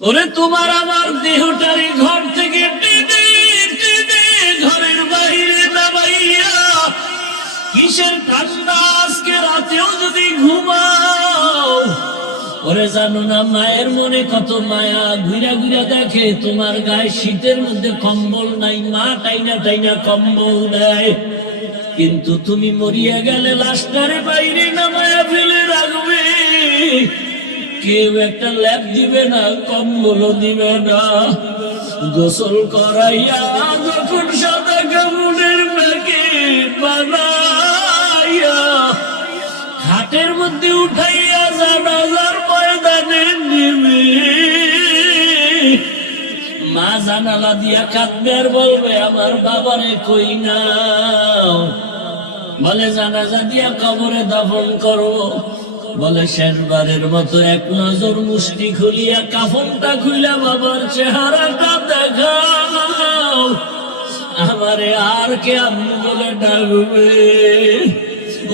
ওরে তোমার আমার দেহটারে ঘর থেকে টেনে টেনে ঘরের বাইরে নামাইয়া কিসের ঠান্ডা আজকে রাতেও যদি ঘুমাও, ওরে জানো না মায়ের মনে কত মায়া, ঘুরা ঘুরা দেখে তোমার গায়ে শীতের মধ্যে কম্বল নাই, মা টাইনা টাইনা কম্বল দেয়, কিন্তু তুমি মরিয়া গেলে লাশটারে বাইরে নামায়া ফেলে রাখবে, কেউ একটা ল্যাপ দিবে না, কম্বল দিবে না। গোসল করাইয়া যখন সাদা কাপড়ের প্যাকেট বানাইয়া খাটের মধ্যে উঠাইয়া জানাজার ময়দানে নেবে, মা জানালা দিয়া কাঁদবে আর বলবে আমার বাবারে কই নাও, বলে জানাজা দিয়া কবরে দাফন করো, বলে শেষবারের মতো এক নজর মুষ্টি খুলিয়া কাফনটা খুইলা বাবার চেহারাটা দেখাও, আমারে আর কে আম্মু বলে ডাকবে।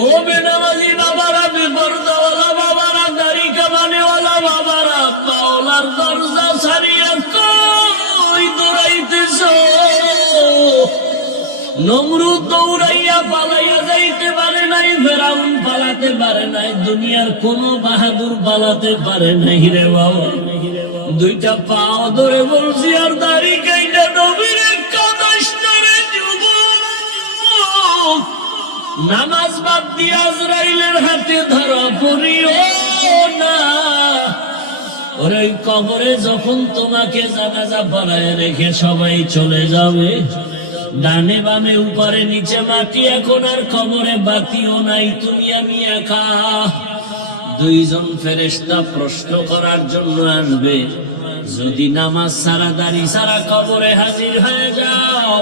ও বেনামাজি বাবারা, বেপরদাওয়ালা বাবারা, দাড়ি কামানেওয়ালা বাবারা, বাওলার দরজা ছাড়িয়া কই দৌড়াইতেছ? নমরুদ দৌড়াইয়া পালাইয়া যাইতে পারে নাই, ফেরাউন পালাতে পারে নাই, দুনিয়ার কোন বাহাদুর পালাতে পারে নাই রে বাবা। দুইটা পাও ধরে বলছি আর দাড়ি কাইটা নবীর কাদাস ধরে যুবক, নামাজ বাদ দিয়ে আজরাইলের হাতে ধরা পড়িও না। ওরে কবরে যখন তোমাকে জানাজা পড়ায় রেখে সবাই চলে যাবে, ডানে বামে উপরে নিচে মাটি, এখন আর কবরে বাতিও নাই, তুমি আমি একা। দুইজন ফেরেশতা প্রশ্ন করার জন্য আসবে, যদি নামাজ সারা দাড়ি সারা কবরে হাজির হয়ে যাও,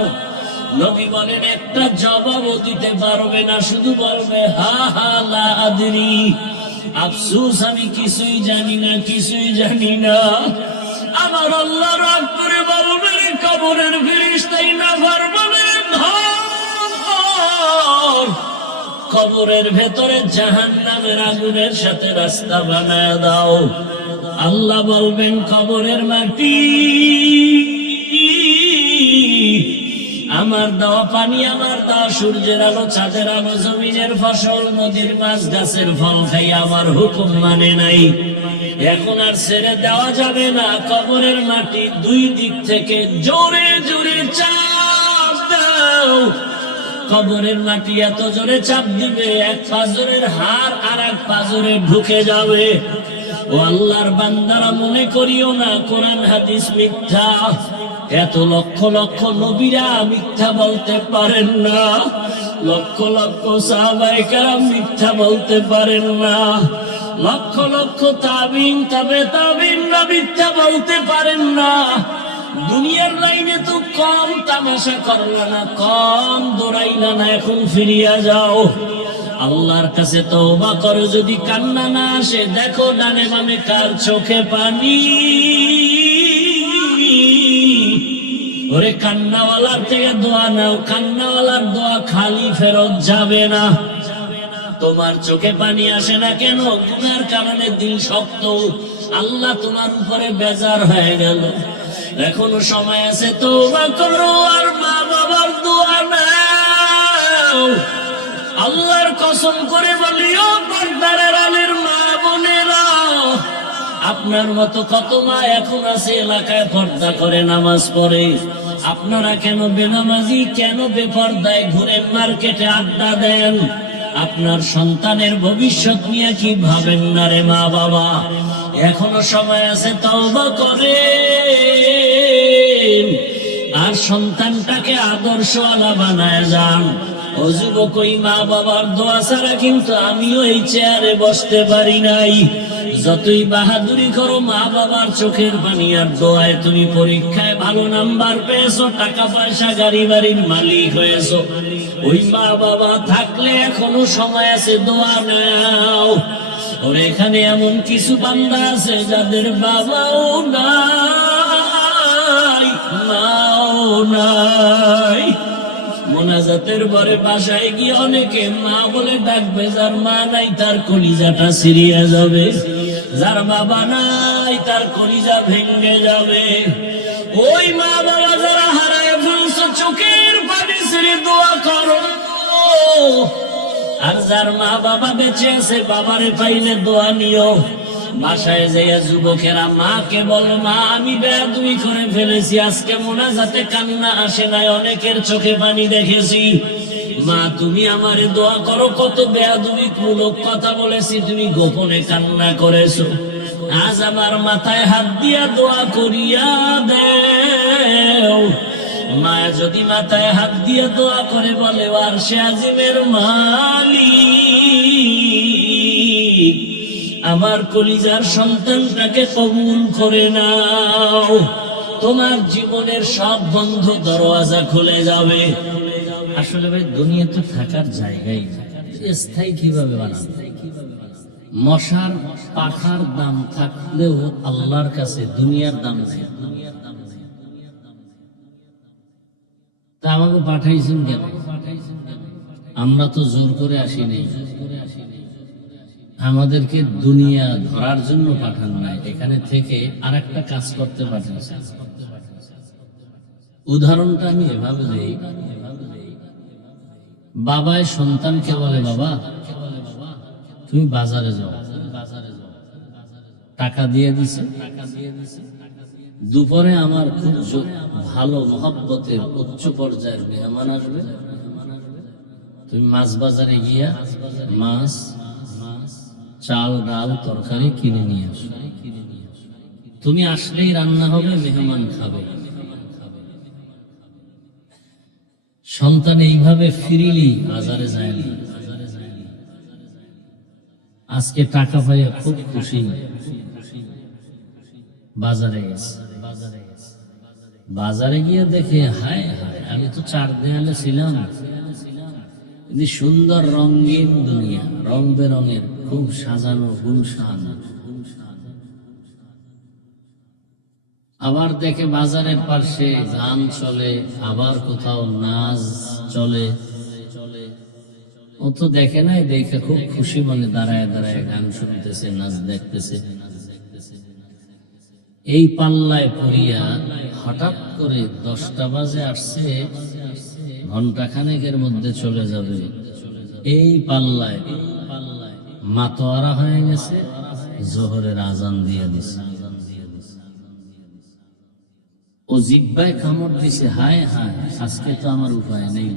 নবী বলেন একটা জবাবও দিতে পারবে না, শুধু বলবে হা হা লা আদরি, আফসোস আমি কিছুই জানি না, কিছুই জানি না। আমার আল্লাহ রাগ করে বলবে কবরের ফেরেশতাই না পারবে, কবরের ভেতরে জাহান্নামের আগুনের সাথে রাস্তা বানায় দাও। আল্লাহ বলবেন কবরের মাটি আমার দেওয়া পানি, আমার দেওয়া সূর্যের আলো, চাঁদের আলো, জমিনের ফসল, নদীর মাছ, গাছের ফল খাই আমার হুকুম মানে নাই, এখন আর ছেড়ে দেওয়া যাবে না। কবরের মাটি দুই দিক থেকে জোরে জোরে চাপ দাও। কবরের মাটি এত জোরে চাপ দিবে এক পাজরের হাড় আর এক পাজরে ঢুকে যাবে। ও আল্লাহর বান্দারা, মনে করিও না কোরআন হাদিস মিথ্যা, এত লক্ষ লক্ষ নবীরা মিথ্যা বলতে পারেন না, লক্ষ লক্ষ সাহাবায়ে কেরাম মিথ্যা বলতে পারেন না, লক্ষ লক্ষ তাবিন তাবে তাবিনরা মিথ্যা বলতে পারেন না। দুনিয়ার লাইনে তো কম তামাশা করলা না, কম দৌড়াইলা না, এখন ফিরিয়া যাও। আল্লাহর কাছে তওবা করো, যদি কান্না না আসে দেখো ডানে বামে কার চোখে পানি। ওরে কান্নাওয়ালার থেকে দোয়া নাও, কান্নাওয়ালার দোয়া খালি ফেরত যাবে না। তোমার চোখে পানি আসে না কেন? গুনার কারণে দিল শক্ত, আল্লাহ তোমার উপরে বেজার হয়ে গেল। এখনো সময় আছে, তওবা করো আর মা বাবার দোয়া নাও। আল্লাহর কসম করে বলিও পর্দার আলের মা বোনেরা, আপনার মতো কত মা এখন আছে এলাকায় পর্দা করে নামাজ পড়ে, আপনারা কেন বেনামাজি, কেন বেপর্দায় ঘুরেন, মার্কেটে আড্ডা দেন? আপনার সন্তানের ভবিষ্যৎ নিয়ে কি ভাবেন না রে মা বাবা? এখনো সময় আছে, তওবা করেন আর সন্তানটাকে আদর্শওয়ালা বানায় যান। ও যুবক, ওই মা বাবার দোয়া ছাড়া কিন্তু আমিও এই চেয়ারে বসতে পারি নাই। যতই বাহাদুরি করো, মা বাবার চোখের পানি আর দোয়ায় তুমি পরীক্ষায় ভালো নাম্বার পেয়েছো, টাকা পয়সা গাড়ি বাড়ির মালিক হয়েছো। ওই মা বাবা থাকলে এখনো সময় আছে, দোয়া নাও। ওর এখানে এমন কিছু বান্দা আছে যাদের বাবাও নাই, মাও নাই। মোনাজাতের পরে বাসায় গিয়ে অনেকে মা বলে ডাকবে, যার মা নাই তার কলিজাটা ছিঁড়িয়া যাবে। যার বাবা নাই তার কলিজা ভেঙে যাবে। ওই মা বাবা যারা হারায় ফেলছে চোখের পানি ছেড়ে দোয়া করো। আর যার মা বাবা বেঁচে আছে বাবারে পাইলে দোয়া নিও। বাসায় যাইয়া যুবকেরা মাকে বল, মা আমি বেয়াদবি করে ফেলেছি, আজকে মোনাজাতে কান্না আসে নাই, অনেকের চোখে পানি দেখেছি, মা তুমি আমারে দোয়া করো, কত বেয়াদবি মূলক কথা বলেছি, তুমি গোপনে কান্না করেছো, আজ আমার মাথায় হাত দিয়া দোয়া করিয়া দেও। মা যদি মাথায় হাত দিয়ে দোয়া করে বলে, আরশে আজিমের মালিক আমার কলিজার সন্তানটাকে কবুল করে নাও, তোমার জীবনের সব বন্ধ দরওয়াজা খুলে যাবে। আসলে ভাই দুনিয়া তো থাকার জায়গাই, স্থায়ী কিভাবে বানাবে? মশার পাখার দাম থাকলেও আল্লাহর কাছে দুনিয়ার দাম নেই। তা আমাকে পাঠাইছেন কেন? আমরা তো জোর করে আসিনি, আমাদেরকে দুনিয়া ধরার জন্য পাঠান নাই, এখানে থেকে আর একটা কাজ করতে পাঠাইছেন। উদাহরণটা আমি এভাবে দেই, বাবায় সন্তানকে বলে, বাবা তুমি বাজারে যাও, টাকা দিয়ে দিছে, দুপুরে আমার খুব ভালো মহব্বতের উচ্চ পর্যায়ের মেহমান আসবে, তুমি মাছ বাজারে গিয়া মাছ, চাল, ডাল, তরকারি কিনে নিয়ে আসো, তুমি আসলেই রান্না হবে, মেহমান খাবে। সন্তান এইভাবে ফিরিলি বাজারে যায়নি, আজকে টাকা পাইয়া খুব খুশি, বাজারে গেছে, বাজারে গিয়ে দেখে হায় হায় আমি তো চার দেয়ালে ছিলাম, সুন্দর রঙিন দুনিয়া, রং বেরঙের খুব সাজানো গুলশান। আবার দেখে বাজারের পাশে গান চলে, আবার কোথাও নাচ চলে, ও তো দেখে নাই, দেখে খুব খুশি মনে দাঁড়ায় দাঁড়ায় গান শুনতেছে, নাচ দেখতেছে। এই পাল্লায় পড়িয়া হঠাৎ করে 10টা বাজে আসছে, ঘন্টা খানেকের মধ্যে চলে যাবে, এই পাল্লায় মাতোয়ারা হয়ে গেছে, জোহরের আজান দিয়ে দিছে, ও জিহ্বায় কামড় দিছে, হায় হায় আজকে তো আমার উপায় নেই।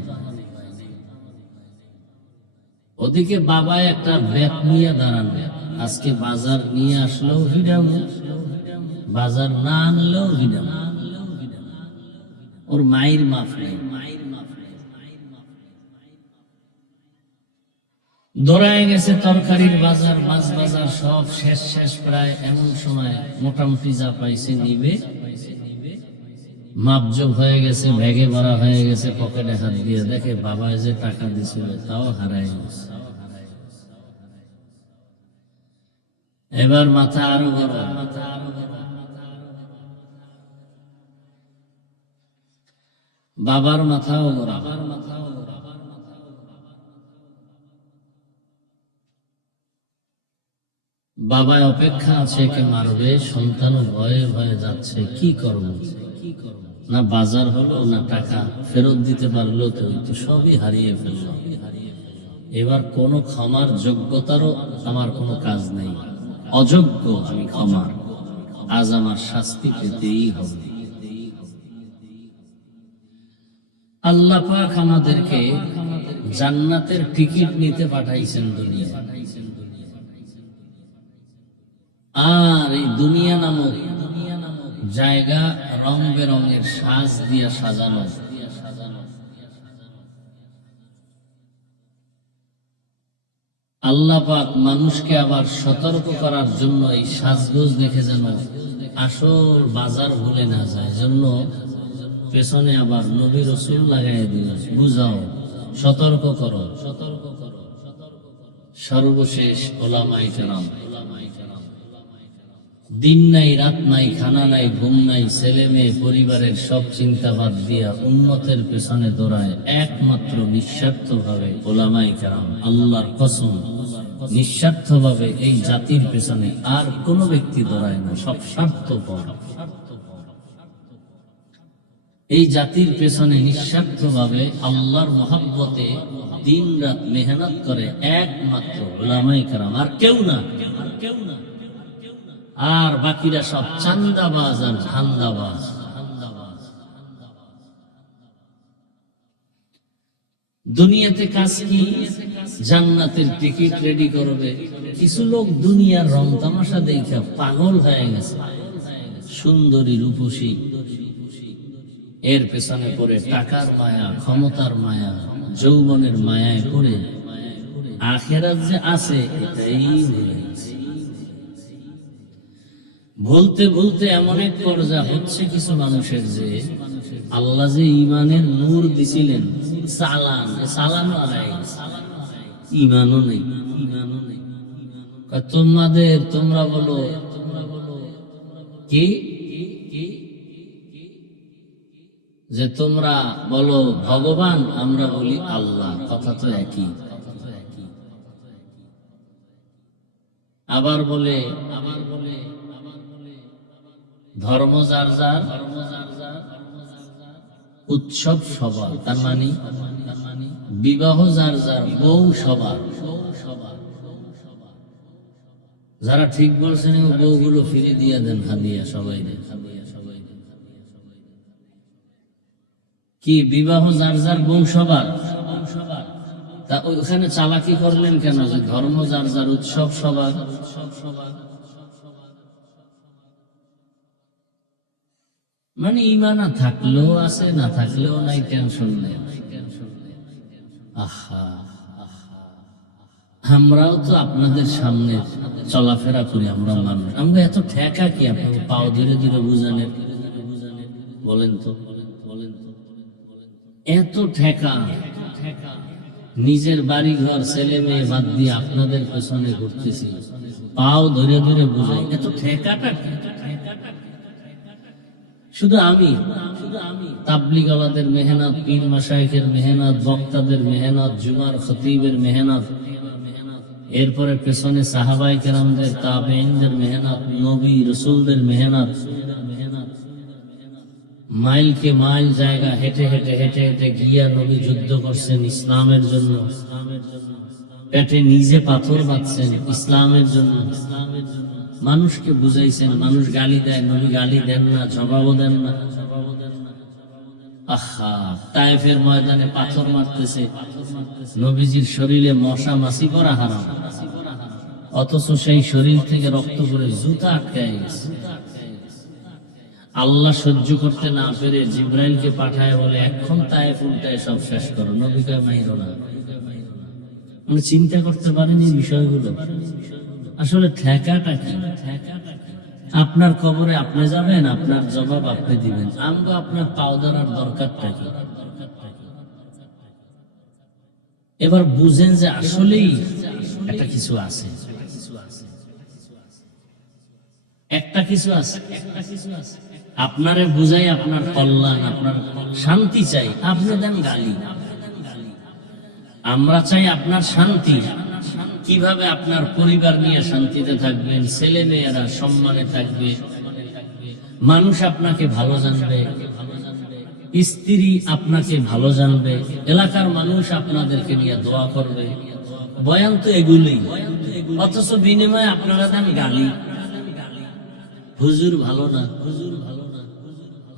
ওদিকে বাবা একটা ব্যাগ নিয়ে দাঁড়ানো, আজকে বাজার নিয়ে আসলেও ভিড়াম, বাজার না আনলেও ভিড়াম, ওর মায়ের মাফ নেই। দৌড়ায় গেছে তরকারির বাজার, মাছ বাজার সব শেষ শেষ প্রায়, এমন সময় মোটামুটি যা পাইছে নিবে, মাপজোক হয়ে গেছে, ব্যাগে ভরা হয়ে গেছে, পকেটে হাত দিয়ে দেখে বাবা যে টাকা দিছিল তাও হারায় গেছে। এবার মাথা আরো গরম, বাবার মাথাও গরম। বাবায় অপেক্ষা আছে কে মারবে, সন্তানও ভয়ে ভয়ে যাচ্ছে, কি করবো? না বাজার হলো, না টাকা ফেরত দিতে পারলো, তো সবই হারিয়ে ফেললো। এবার কোনো ক্ষমার যোগ্যতারও আমার কোনো কাজ নেই, অযোগ্য আমি ক্ষমার, আজ আমার শাস্তি পেতেই হবে। আল্লাহ পাক আমাদেরকে জান্নাতের টিকিট নিতে পাঠাইছেন দুনিয়া, আর এই দুনিয়া নামক জায়গা রং বেরঙের সাজ দিয়া সাজানো। আল্লাহ পাক মানুষকে আবার সতর্ক করার জন্য এই সাজগোজ দেখে যেন আসল বাজার ভুলে না যায়, জন্য পেছনে আবার নবী রাসূল লাগাই দিল, বুঝাও, সতর্ক করো, সতর্ক করো। সর্বশেষ ওলামায়ে কেরাম, দিন নাই রাত নাই, খানা নাই ঘুম নাই, ছেলে মেয়ে পরিবারের সব চিন্তা বাদ দিয়া উম্মতের পেছনে দৌড়ায় একমাত্র নিঃস্বার্থ ভাবে ওলামায়ে কেরাম। আল্লাহর কসম নিঃস্বার্থভাবে এই জাতির পেছনে আর কোনো ব্যক্তি দৌড়ায় না, সব স্বার্থপর। এই জাতির পেছনে নিঃস্বার্থভাবে আল্লাহর মহব্বতে দিন রাত মেহনত করে একমাত্র উলামায়ে কেরাম, আর কেউ না। আর বাকিরা সব চান্দাবাজ আর ধান্দাবাজ। দুনিয়াতে কাজ কি? জান্নাতের টিকিট রেডি করবে। কিছু লোক দুনিয়ার রং তামাশা দেখে পাগল হয়ে গেছে, সুন্দরী রূপসী, এর পেছনে পড়ে টাকার মায়া, ক্ষমতার মায়া, যৌবনের মায়ায় পড়ে আখিরাত যে আছে এটাই ভুলে গেছে। ভুলতে ভুলতে এমন এক পর্যায়ে হচ্ছে কিছু মানুষের যে আল্লাহ যে ইমানের নূর দিছিলেন, সালানো আলাই, ইমানও নেই। তোমরা বলো কি যে তোমরা বলো ভগবান, আমরা বলি আল্লাহ, কথা তো একই। আবার বলে ধর্ম যার যার, উৎসব সবার, তার মানে বিবাহ যার যার, বউ সবার। যারা ঠিক বলছেন বউগুলো ফিরে দিয়ে দেন হাদিয়া সবাই। কি বিবাহ যার যার, বউ সবার? তা ওখানে চালাকি করলেন কেন যে ধর্ম যার যার, উৎসব সবার? মানে ইমান থাকলেও আছে, না থাকলেও নাই, টেনশন নেই। আহা, আমরাও তো আপনাদের সামনে চলাফেরা করি, আমরা মানুষ, আমরা এত ঠেকা কি আপনাকে পাও ধীরে ধীরে বুঝানের? বলেন তো, এত ঠেকা। নিজের বাড়ি ঘর ছেলে মেয়ে বাদ দিয়ে আপনাদের পেছনে ঘুরতেছি, পাও ধরে ধরে বুঝাই, এত ঠেকাটা কি? শুধু আমি তাবলীগওয়ালাদের মেহনত, পীর মাশায়েখের মেহনত, বক্তাদের মেহনত, জুমার খতিবের মেহনত, এরপরে পেছনে সাহাবায়ে কেরামদের, তাবেঈনদের মেহনত, নবী রাসূলদের মেহনত, মাইলকে মাইল জায়গা হেঁটে হেঁটে হেঁটে হেঁটে গিয়া নবী যুদ্ধ করছেন ইসলামের জন্য, পেটে নিজে পাথর বাঁধছেন ইসলামের জন্য, মানুষকে বুঝাইছেন। মানুষ গালি দেয়, নবী গালি দেন না, জবাবও দেন না। আহা, তায়েফের ময়দানে পাথর মারতেছে, নবীজির শরীরে মশা মাছি করা হারাম, অথচ সেই শরীর থেকে রক্ত করে জুতা আটকায় গেছে। আল্লাহ সহ্য করতে না পেরে জিব্রাইলকে পাঠায়, বলে এখন তায়েফ উল্টায় সব শেষ করো, নবীকে মাইরো না। মানে চিন্তা করতে পারেনি বিষয়গুলো। আসলে ঠেকাটা কি? আপনার কবরে আপনি যাবেন, আপনার জবাব আপনি দিবেন। আমরা আপনার পাও ধরার দরকারটা কি? এবার বুঝেন যে আসলেই একটা কিছু আছে, একটা কিছু আছে। আপনারে বুঝাই আপনার কল্যাণ, আপনার শান্তি চাই, আপনি দেন গালি। আমরা চাই আপনার শান্তি। কিভাবে আপনার পরিবার নিয়ে শান্তিতে থাকবেন, ছেলে মেয়েরা সম্মানে থাকবে, মানুষ আপনাকে ভালো জানবে, স্ত্রী আপনাকে ভালো জানবে, এলাকার মানুষ আপনাদেরকে নিয়ে দোয়া করবে। বয়ান তো এগুলোই, অথচ বিনিময়ে আপনারা দেন গালি। হুজুর ভালো না,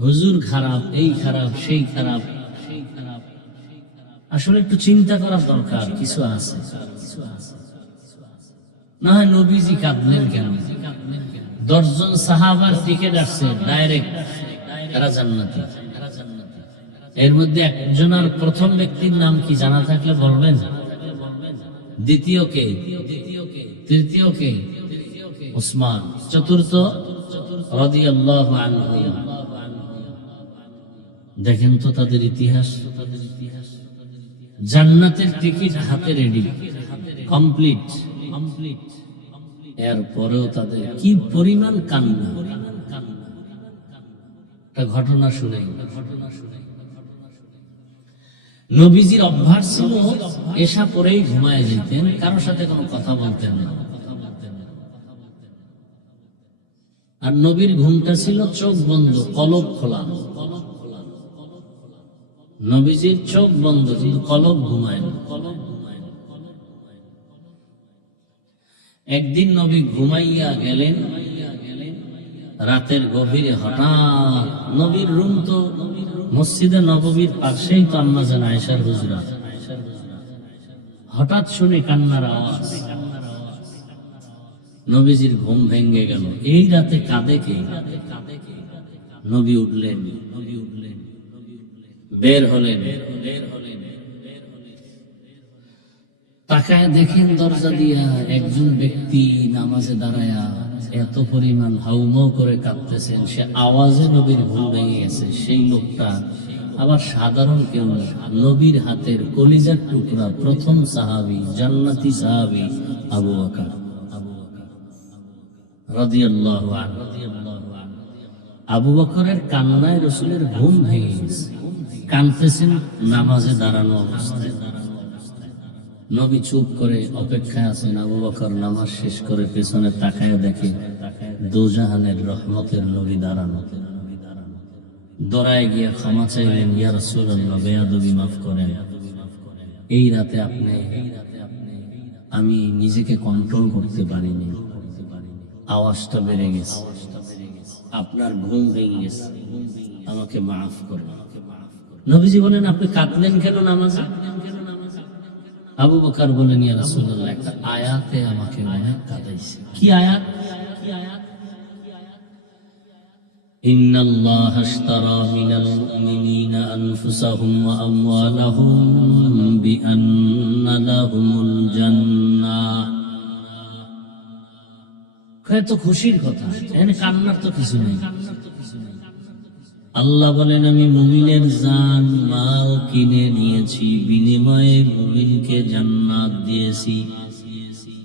হুজুর খারাপ, এই খারাপ, সেই খারাপ। আসলে একটু চিন্তা করার দরকার, কিছু আছে। না হয় নবীজি কাঁদলেন কেন? 10 জন সাহাবার টিকেট আসছে ডাইরেক্ট, এরা জান্নাতি। এর মধ্যে একজনের প্রথম ব্যক্তির নাম কি জানা থাকলে বলবেন। দ্বিতীয় কে? তৃতীয় কে? উসমান। চতুর্থ রাদিয়াল্লাহু আনহু। দেখেন তো তাদের ইতিহাস। জান্নাতের টিকিট হাতে রেডি, কমপ্লিট। এরপরেও তাদের কি পরিমাণ কান্না। একটা ঘটনা শুনে, নবীজির অভ্যাস ছিল এশা পরেই ঘুমায় যেতেন, কারোর সাথে কোনো কথা বলতেন না। আর নবীর ঘুমটা ছিল চোখ বন্ধ, কলব খোলা। নবীজির চোখ বন্ধ কিন্তু কলব ঘুমায় না। একদিন নবী ঘুমাইয়া গেলেন, রাতের গভীরে হঠাৎ, নবীর রুম তো মসজিদে নববীর পাশেই তো আম্মা জান আয়েশার হুজরা, হঠাৎ শুনে কান্নার আওয়াজ। নবীজির ঘুম ভেঙে গেল। এই রাতে কাঁদে কে? নবী উঠলেন, বের হলেন, তাকায় দেখেন দরজা দিয়া একজন ব্যক্তি নামাজে দাঁড়ায়া এত পরিমাণ হাউমাউ করে কাঁদতেছেন, সে আওয়াজে নবীর ঘুম ভেঙে গেছে। সেই লোকটা আবার সাধারণ কেউ না, নবীর হাতের কলিজার টুকরা প্রথম সাহাবী, জান্নাতি সাহাবী আবু বকর রাদিয়াল্লাহু আনহু। আবু বকরের কান্নায় রাসূলের ঘুম ভেঙে গেছে, কাঁদতেছেন নামাজে দাঁড়ানো অবস্থায়। নবী চুপ করে অপেক্ষায় আছেন। আবু বকর নামাজ শেষ করে পেছনে তাকায় দেখে দোজাহানের রহমতের নবী দাঁড়ানো। দৌড়ায় গিয়া ক্ষমা চাইলেন, ইয়া রাসূলুল্লাহ, বেয়াদবি মাফ করেন, এই রাতে আমি নিজেকে কন্ট্রোল করতে পারিনি, আওয়াজটা বেড়ে গেছে, আপনার ঘুম ভেঙে গেছে, আমাকে মাফ করুন। নবীজি বলেন, আপনি কাঁদলেন কেন নামাজে? আবু বকর বলেন, ইয়া রাসূলুল্লাহ, একটা আয়াতে আমাকে অনেক কাঁদাইছে। কি আয়াত? ইন্নাল্লাহা আশতারা মিনাল মুমিনিনা আনফুসাহুম ওয়া আমওয়ালাহুম বিআন্না লাহুমুল জান্নাহ। কত খুশির কথা, এখানে কান্নার তো কিছু নেই। আল্লাহ বলেন, আমি মুমিনের জান মাল কিনে নিয়েছি, বিনিময়ে মুমিনকে জান্নাত দিয়েছি।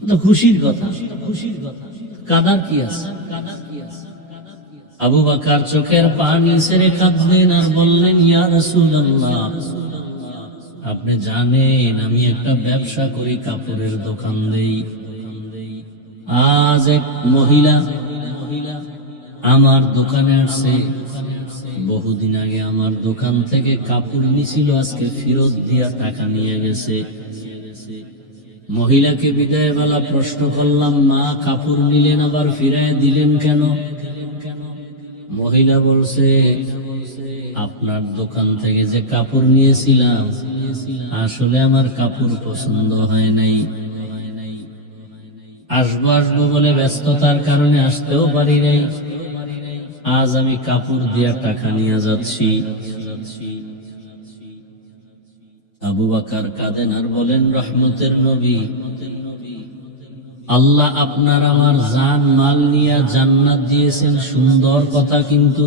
তো খুশির কথা, কাদার কি আছে? আবু বকর চোখের পানি ছেড়ে কাঁদলেন আর বললেন, ইয়া রাসূলুল্লাহ, আপনি জানেন আমি একটা ব্যবসা করি, কাপড়ের দোকান দেই। আজ এক মহিলা আমার দোকানে আসছে, বহুদিন আগে আমার দোকান থেকে কাপড় নিছিল, আজকে ফেরত দিয়া টাকা নিয়ে গেছে। মহিলাকে বিদায় বেলা প্রশ্ন করলাম, মা, কাপড় নিলেন আবার ফিরায় দিলেন কেন? মহিলা বলছে, আপনার দোকান থেকে যে কাপড় নিয়েছিলাম, আসলে আমার কাপড় পছন্দ হয় নাই, আসবো আসবো বলে ব্যস্ততার কারণে আসতেও পারি নাই, আজ আমি কাপড় দিয়া টাকা নিয়ে যাচ্ছি। আবু বকর কাঁদেন আর বলেন, রহমতের নবী, আল্লাহ আপনার আমার জান মাল নিয়ে জান্নাত দিয়েছেন, সুন্দর কথা, কিন্তু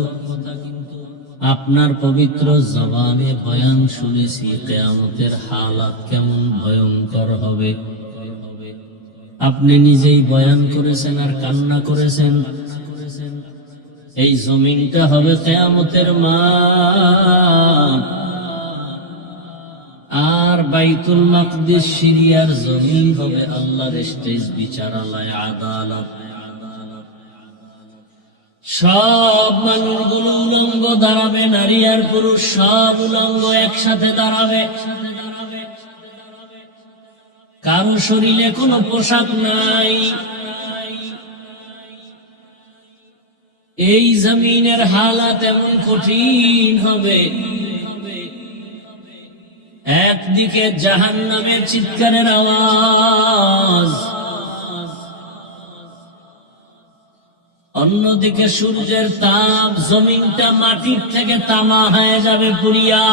আপনার পবিত্র জবানে বয়ান শুনেছি কিয়ামতের হালাত কেমন ভয়ঙ্কর হবে। আপনি নিজেই বয়ান করেছেন আর কান্না করেছেন, এই জমিনটা হবে কিয়ামতের মাঠ, আর বাইতুল মাকদিস সিরিয়ার জমিন হবে আল্লাহর স্টেজ, বিচারালয়, আদালত। সব মানুষগুলো উলঙ্গ দাঁড়াবে, নারী আর পুরুষ সব উলঙ্গ একসাথে দাঁড়াবে, কারো শরীরে কোনো পোশাক নাই। এই জমিনের হালাত এমন কঠিন হবে, একদিকে জাহান্নামের চিৎকারের আওয়াজ, অন্যদিকে সূর্যের তাপ, জমিনটা মাটির থেকে তামা হয়ে যাবে পুড়িয়া।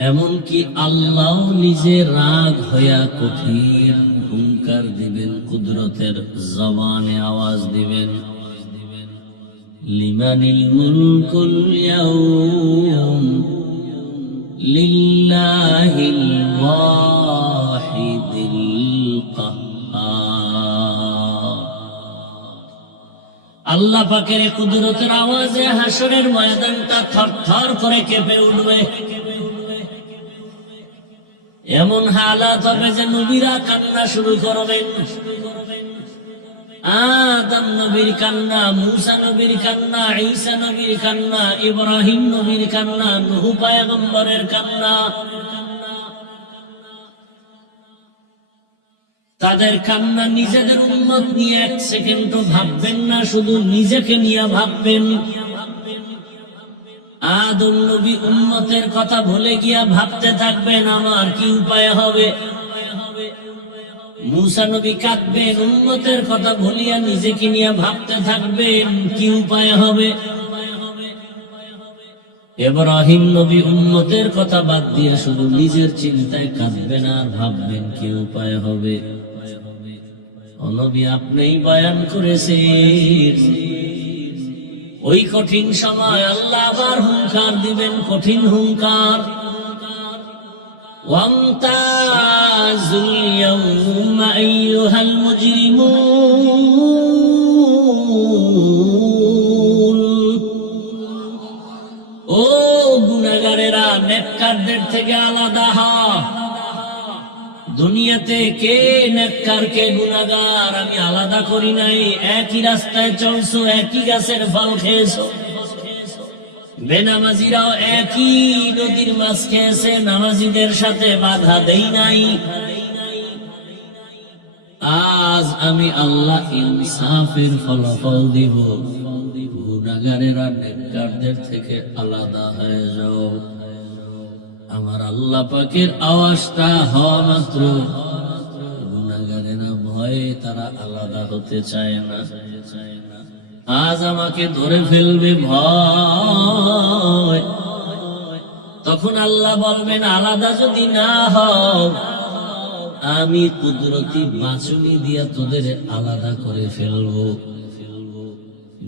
এমনকি আল্লাহ নিজে রাগ হইয়া কঠিন হুঙ্কার দিবেন, কুদরতের জবানে আওয়াজ দিবেন, লিমানিল মুলকুল ইয়াউম লিল্লাহিল ওয়াহিদিল কাহ্হার। আল্লাহ পাকের কুদরতের আওয়াজে হাসরের ময়দানটা থরথর করে কেঁপে উঠবে। এমন হালাত হবে যে নবীরা কান্না শুরু করবেন। আদম নবীর কান্না, মূসা নবীর কান্না, ঈসা নবীর কান্না, ইব্রাহিম নবীর কান্না, নূহ পয়গম্বরের কান্না। তাদের কান্না নিজেদের উম্মত নিয়ে এক সেকেন্ডও ভাববেন না, শুধু নিজেকে নিয়ে ভাববেন। আদম নবী উম্মতের কথা ভুলে গিয়া ভাবতে থাকবেন আমার কি উপায় হবে। মূসা নবী কাঁদবেন, উম্মতের কথা ভুলিয়া নিজেকে নিয়ে ভাবতে থাকবেন কি উপায় হবে। ইব্রাহিম নবী উম্মতের কথা বাদ দিয়ে শুধু নিজের চিন্তায় কাঁদবেন আর ভাববেন কি উপায় হবে। ও নবী, আপনিই বয়ান করেছেন ওই কঠিন সময় আল্লাহ আবার হুঙ্কার দিবেন, কঠিন হুঙ্কার। ওয়ামতাজুল ইয়াউমা আইয়ুহাল মুজরিমুন, ও গুনাহগারেরা নেককারদের থেকে আলাদা হও। দুনিয়াতে কে নেককার কে গুনাহগার আমি আলাদা করি নাই। একই রাস্তায় চলছো, একই গাছের ফল খেয়েছো। বেনামাজিরাও একই নদীর মাছ খেয়েছে, নামাজিদের সাথে বাধা দেই নাই। আজ আমি আল্লাহ ইনসাফের ফলাফল দিব। গুনাহগারেরা নেককারদের থেকে আলাদা হয়ে যাও। আমার আল্লাহ পাকের আওয়াজটা হওয়া মাত্র গুনাহগারেরা ভয়ে তারা আলাদা হতে চায় না। আজ আমাকে ধরে ফেলবে ভয়। তখন আল্লাহ বলবেন আলাদা যদি না হও, আমি কুদরতি বাঁচুনি দিয়া তোদের আলাদা করে ফেলবো।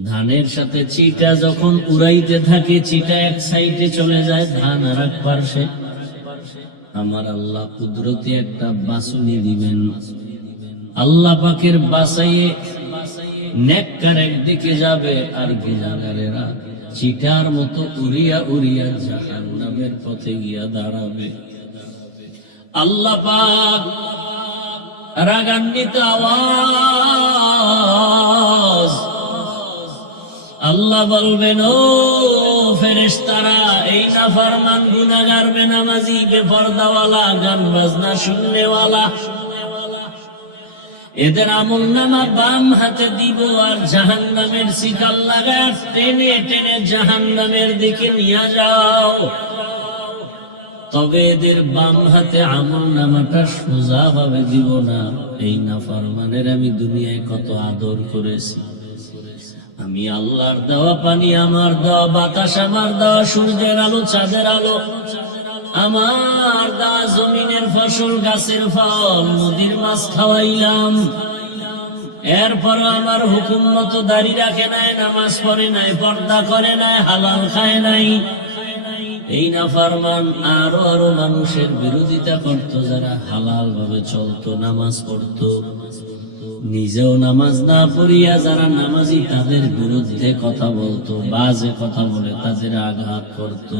ধানের সাথে চিটা যখন উড়াইতে থাকে, চিটা এক সাইডে চলে যায়, ধান আর এক পার্শ্বে। আমার আল্লাহ কুদরতি একটা বাঁচুনি দিবেন। আল্লাহ পাকের বাঁচাইয়ে নেককার একদিকে যাবে আর গুনাহগারেরা চিটার মতো উড়িয়া উড়িয়া জাহান্নামের পথে গিয়া দাঁড়াবে। আল্লাহ পাক রাগান্বিত আওয়াজ, আল্লাহ বলবেন ও ফেরেশতারা, এই নাফরমান গুনাহগার বেনামাজি বেপরদাওয়ালা গান বাজনা শুননেওয়ালা, এদের আমলনামা বাম হাতে দিব আর জাহান্নামের শিকল লাগায় টেনে টেনে জাহান্নামের দিকে নিয়ে যাও। তবে এদের বাম হাতে আমলনামাটা সোজা ভাবে দিব না। এই নাফরমানের আমি দুনিয়ায় কত আদর করেছি। আমি আল্লাহর দেওয়া পানি, আমার দেওয়া বাতাস, আমার দেওয়া সূর্যের আলো, চাঁদের আলো, আমার দেওয়া জমিনের ফসল, গাছের ফল, নদীর মাছ খাওয়াইলাম। এরপর আমার হুকুম মতো দাড়ি রাখে নাই, নামাজ পড়ে নাই, পর্দা করে নাই, হালাল খায় নাই। এই নাফরমান আরো আরো মানুষের বিরোধিতা করত, যারা হালাল ভাবে চলতো, নামাজ পড়তো, নিজেও নামাজ না পড়িয়া যারা নামাজি তাদের বিরুদ্ধে কথা বলতো, বাজে কথা বলে তাদের আঘাত করত।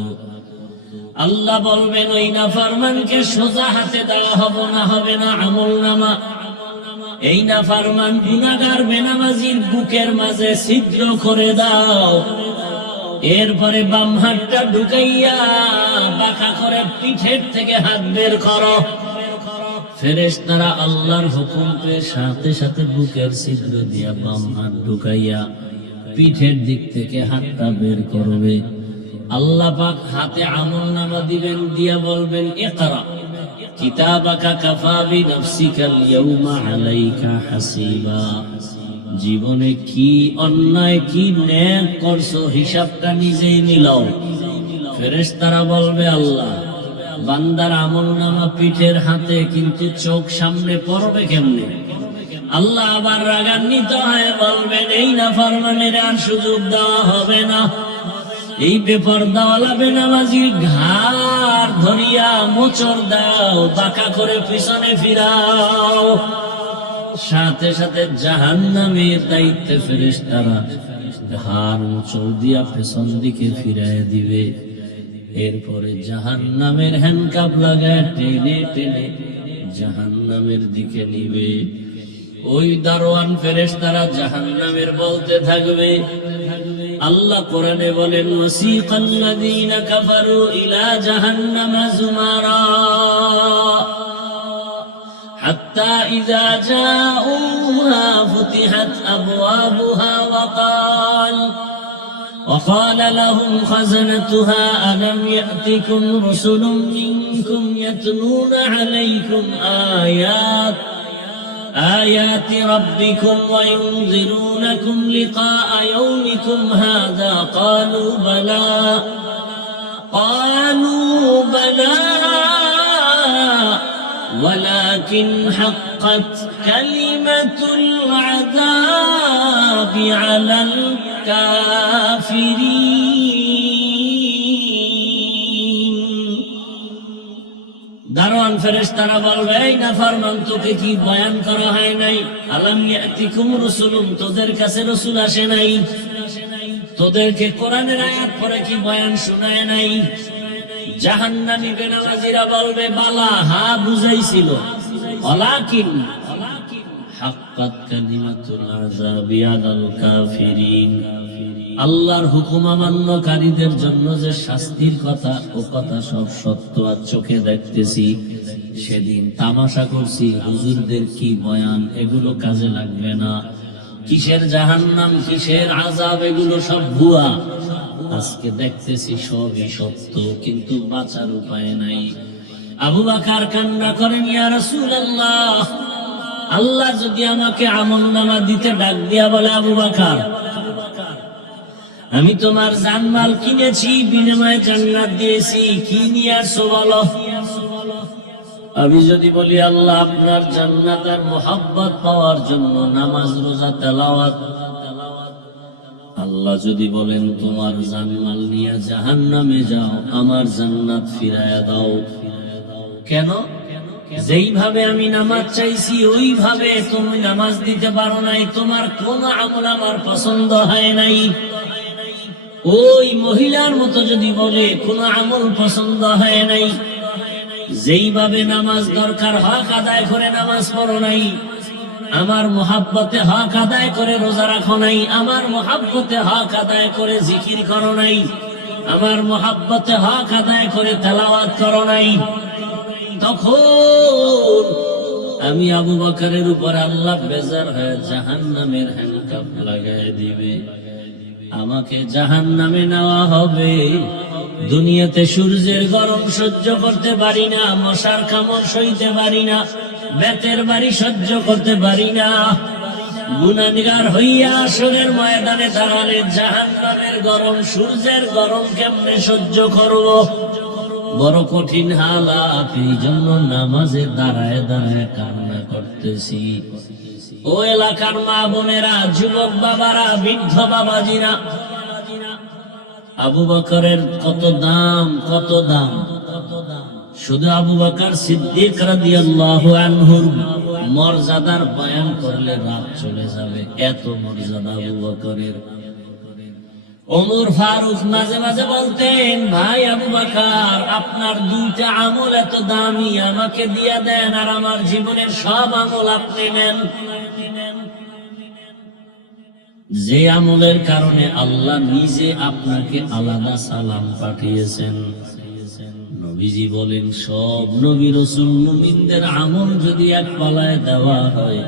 আল্লাহ বলবেন ওই নাফরমানকে সোজা হাতে দেওয়া হবে না আমলনামা। এই নাফরমান গুনাহগার বেনামাজির বুকের মাঝে ছিদ্র করে দাও। এরপরে বাম হাতটা ঢুকাইয়া বাঁকা করে পিঠের থেকে হাত বের করো। ফেরেশতারা আল্লাহর হুকুম পেয়ে সাথে সাথে বুকের ছিদ্র দিয়া বাম হাত ঢুকাইয়া পিঠের দিক থেকে হাতটা বের করবে। আল্লাহ পাক হাতে আমলনামা দিবেন, দিয়া বলবেন ইকরা কিতাবাকা কাফা বিনাফসিকাল ইয়াউমা আলাইকা হাসিবা। জীবনে কি অন্যায় কি নেক করছো হিসাবটা নিজেই মিলাও। ফেরেশতারা বলবে আল্লাহ বান্দার আমলনামা পিঠের হাতে, কিন্তু চোখ সামনে পড়বে কেমনে? আল্লাহ আবার রাগান্বিত হয়ে বলবেন এই নাফরমানের আর সুযোগ দেওয়া হবে না। এই বেপরদাওয়ালা বেনামাজির ঘাড় ধরিয়া মোচড় দাও, বাঁকা করে পিছনে ফিরাও। সাথে সাথে জাহান্নামের দায়িত্বে ফেরেশতারা হার মোচড় দিয়া পেছন দিকে ফিরাইয়া দিবে। এরপরে জাহান্নামের হ্যান্ডকাপ লাগায় টেনে টেনে জাহান্নামের দিকে নিবে। ওই দারোয়ান ফেরেশতারা জাহান্নামের বলতে থাকবে, আল্লাহ কোরআনে বলেন, ওয়াসিকাল্লাযীনা কাফারু ইলা জাহান্নামা যুমারা হাত্তা ইযা জাউহা ফুতিহাত আবওয়াবুহা وقال لهم خزنتها ألم يأتكم رسل منكم يتلون عليكم آيات ربكم وينذرونكم لقاء يومكم هذا قالوا بلى ولكن حقت كلمة العذاب على الكافرين। দারোয়ান ফেরেশতারা বলবে, এই নাফরমান, তোকে কি বয়ান করা হয় নাই? আলাম ইয়াতিকুম রাসূলুন, তোদের কাছে রাসূল আসে নাই? তোদেরকে কোরআনের আয়াত পড়ে কি বয়ান শোনায় নাই? জাহান্নামী বেনামাজিরা বলবে, বালা, হ্যাঁ বুঝাইছিল, ওয়ালাকিন হাক্কাত কালিমাতুল আযাবি আলাল কাফিরিন। আল্লাহর হুকুম অমান্যকারীদের জন্য যে শাস্তির কথা, ও কথা সব সত্য, আর চোখে দেখতেছি। সেদিন তামাশা করছি, হুজুরদের কি বয়ান, এগুলো কাজে লাগবে না। কিসের জাহান্নাম, কিসের আযাব, এগুলো সব ভুয়া। আজকে দেখতেছি সবই সত্য, কিন্তু বাঁচার উপায় নাই। আবু বকর কান্না করেন, ইয়া রাসূলুল্লাহ, আল্লাহ যদি আমাকে আমলনামা দিতে ডাক দিয়া বলে, আবু বকর, আমি তোমার জানমাল কিনেছি, বিনিময়ে জান্নাত দিয়েছি, কি নিয়ে আসছো বলো? আমি যদি বলি, আল্লাহ আপনার জান্নাত আর মুহাব্বত পাওয়ার জন্য নামাজ, রোজা, তেলাওয়াত। আল্লাহ যদি বলেন, তোমার জানমাল নিয়ে জাহান্নামে যাও, আমার জান্নাত ফিরায়া দাও। কেন? যেইভাবে আমি নামাজ চাইছি ওইভাবে তুমি নামাজ দিতে পারো নাই, তোমার কোন আমল আমার পছন্দ হয় নাই। ওই মহিলার মতো যদি বলে, কোন আমল পছন্দ হয় নাই। যেইভাবে নামাজ দরকার হক আদায় করে নামাজ পড়ো নাই, আমার মুহাব্বতে হক আদায় করে রোজা রাখো নাই, আমার মুহাব্বতে হক আদায় করে জিকির করো নাই, আমার মুহাব্বতে হক আদায় করে তেলাওয়াত করো নাই, তখন আমি আবু বকরের উপর আল্লাহ বেজার হয়ে জাহান্নামের হ্যান্ডকাপ লাগায় দিবে। আমাকে জাহান্নামে নেওয়া হবে। দুনিয়াতে সূর্যের গরম সহ্য করতে পারি না, মশার কামড় সইতে পারি না, বেতের বাড়ি সহ্য করতে পারি না। গুনাহগার হইয়া আসরের ময়দানে দাঁড়ালে জাহান্নামের গরম, সূর্যের গরম কেমনে সহ্য করব? বড় কঠিন হালাত। এই জন্য নামাজে দাঁড়ায় দাঁড়ায় কান্না করতেছি। ও এলাকার মা বোনেরা, যুবক বাবারা, বৃদ্ধ বাবাজিরা, আবু বকরের কত দাম, কত দাম! শুধু আবু বকর সিদ্দিক রাদিয়াল্লাহু আনহুর মর্যাদার বয়ান করলে রাত চলে যাবে, এত মর্যাদা আবু বকরের। ওমর ফারুক মাঝে মাঝে বলতেন, ভাই আবু বকর, আপনার দুইটা আমল এত দামি, আমাকে দিয়া দেন, আর আমার জীবনের সব আমল আপনি নেন। যে আমলের কারণে আল্লাহ নিজে আপনাকে আলাদা সালাম পাঠিয়েছেন। নবীজি বলেন, সব নবী রাসূল মুমিনদের আমল যদি এক পালায় দেওয়া হয়,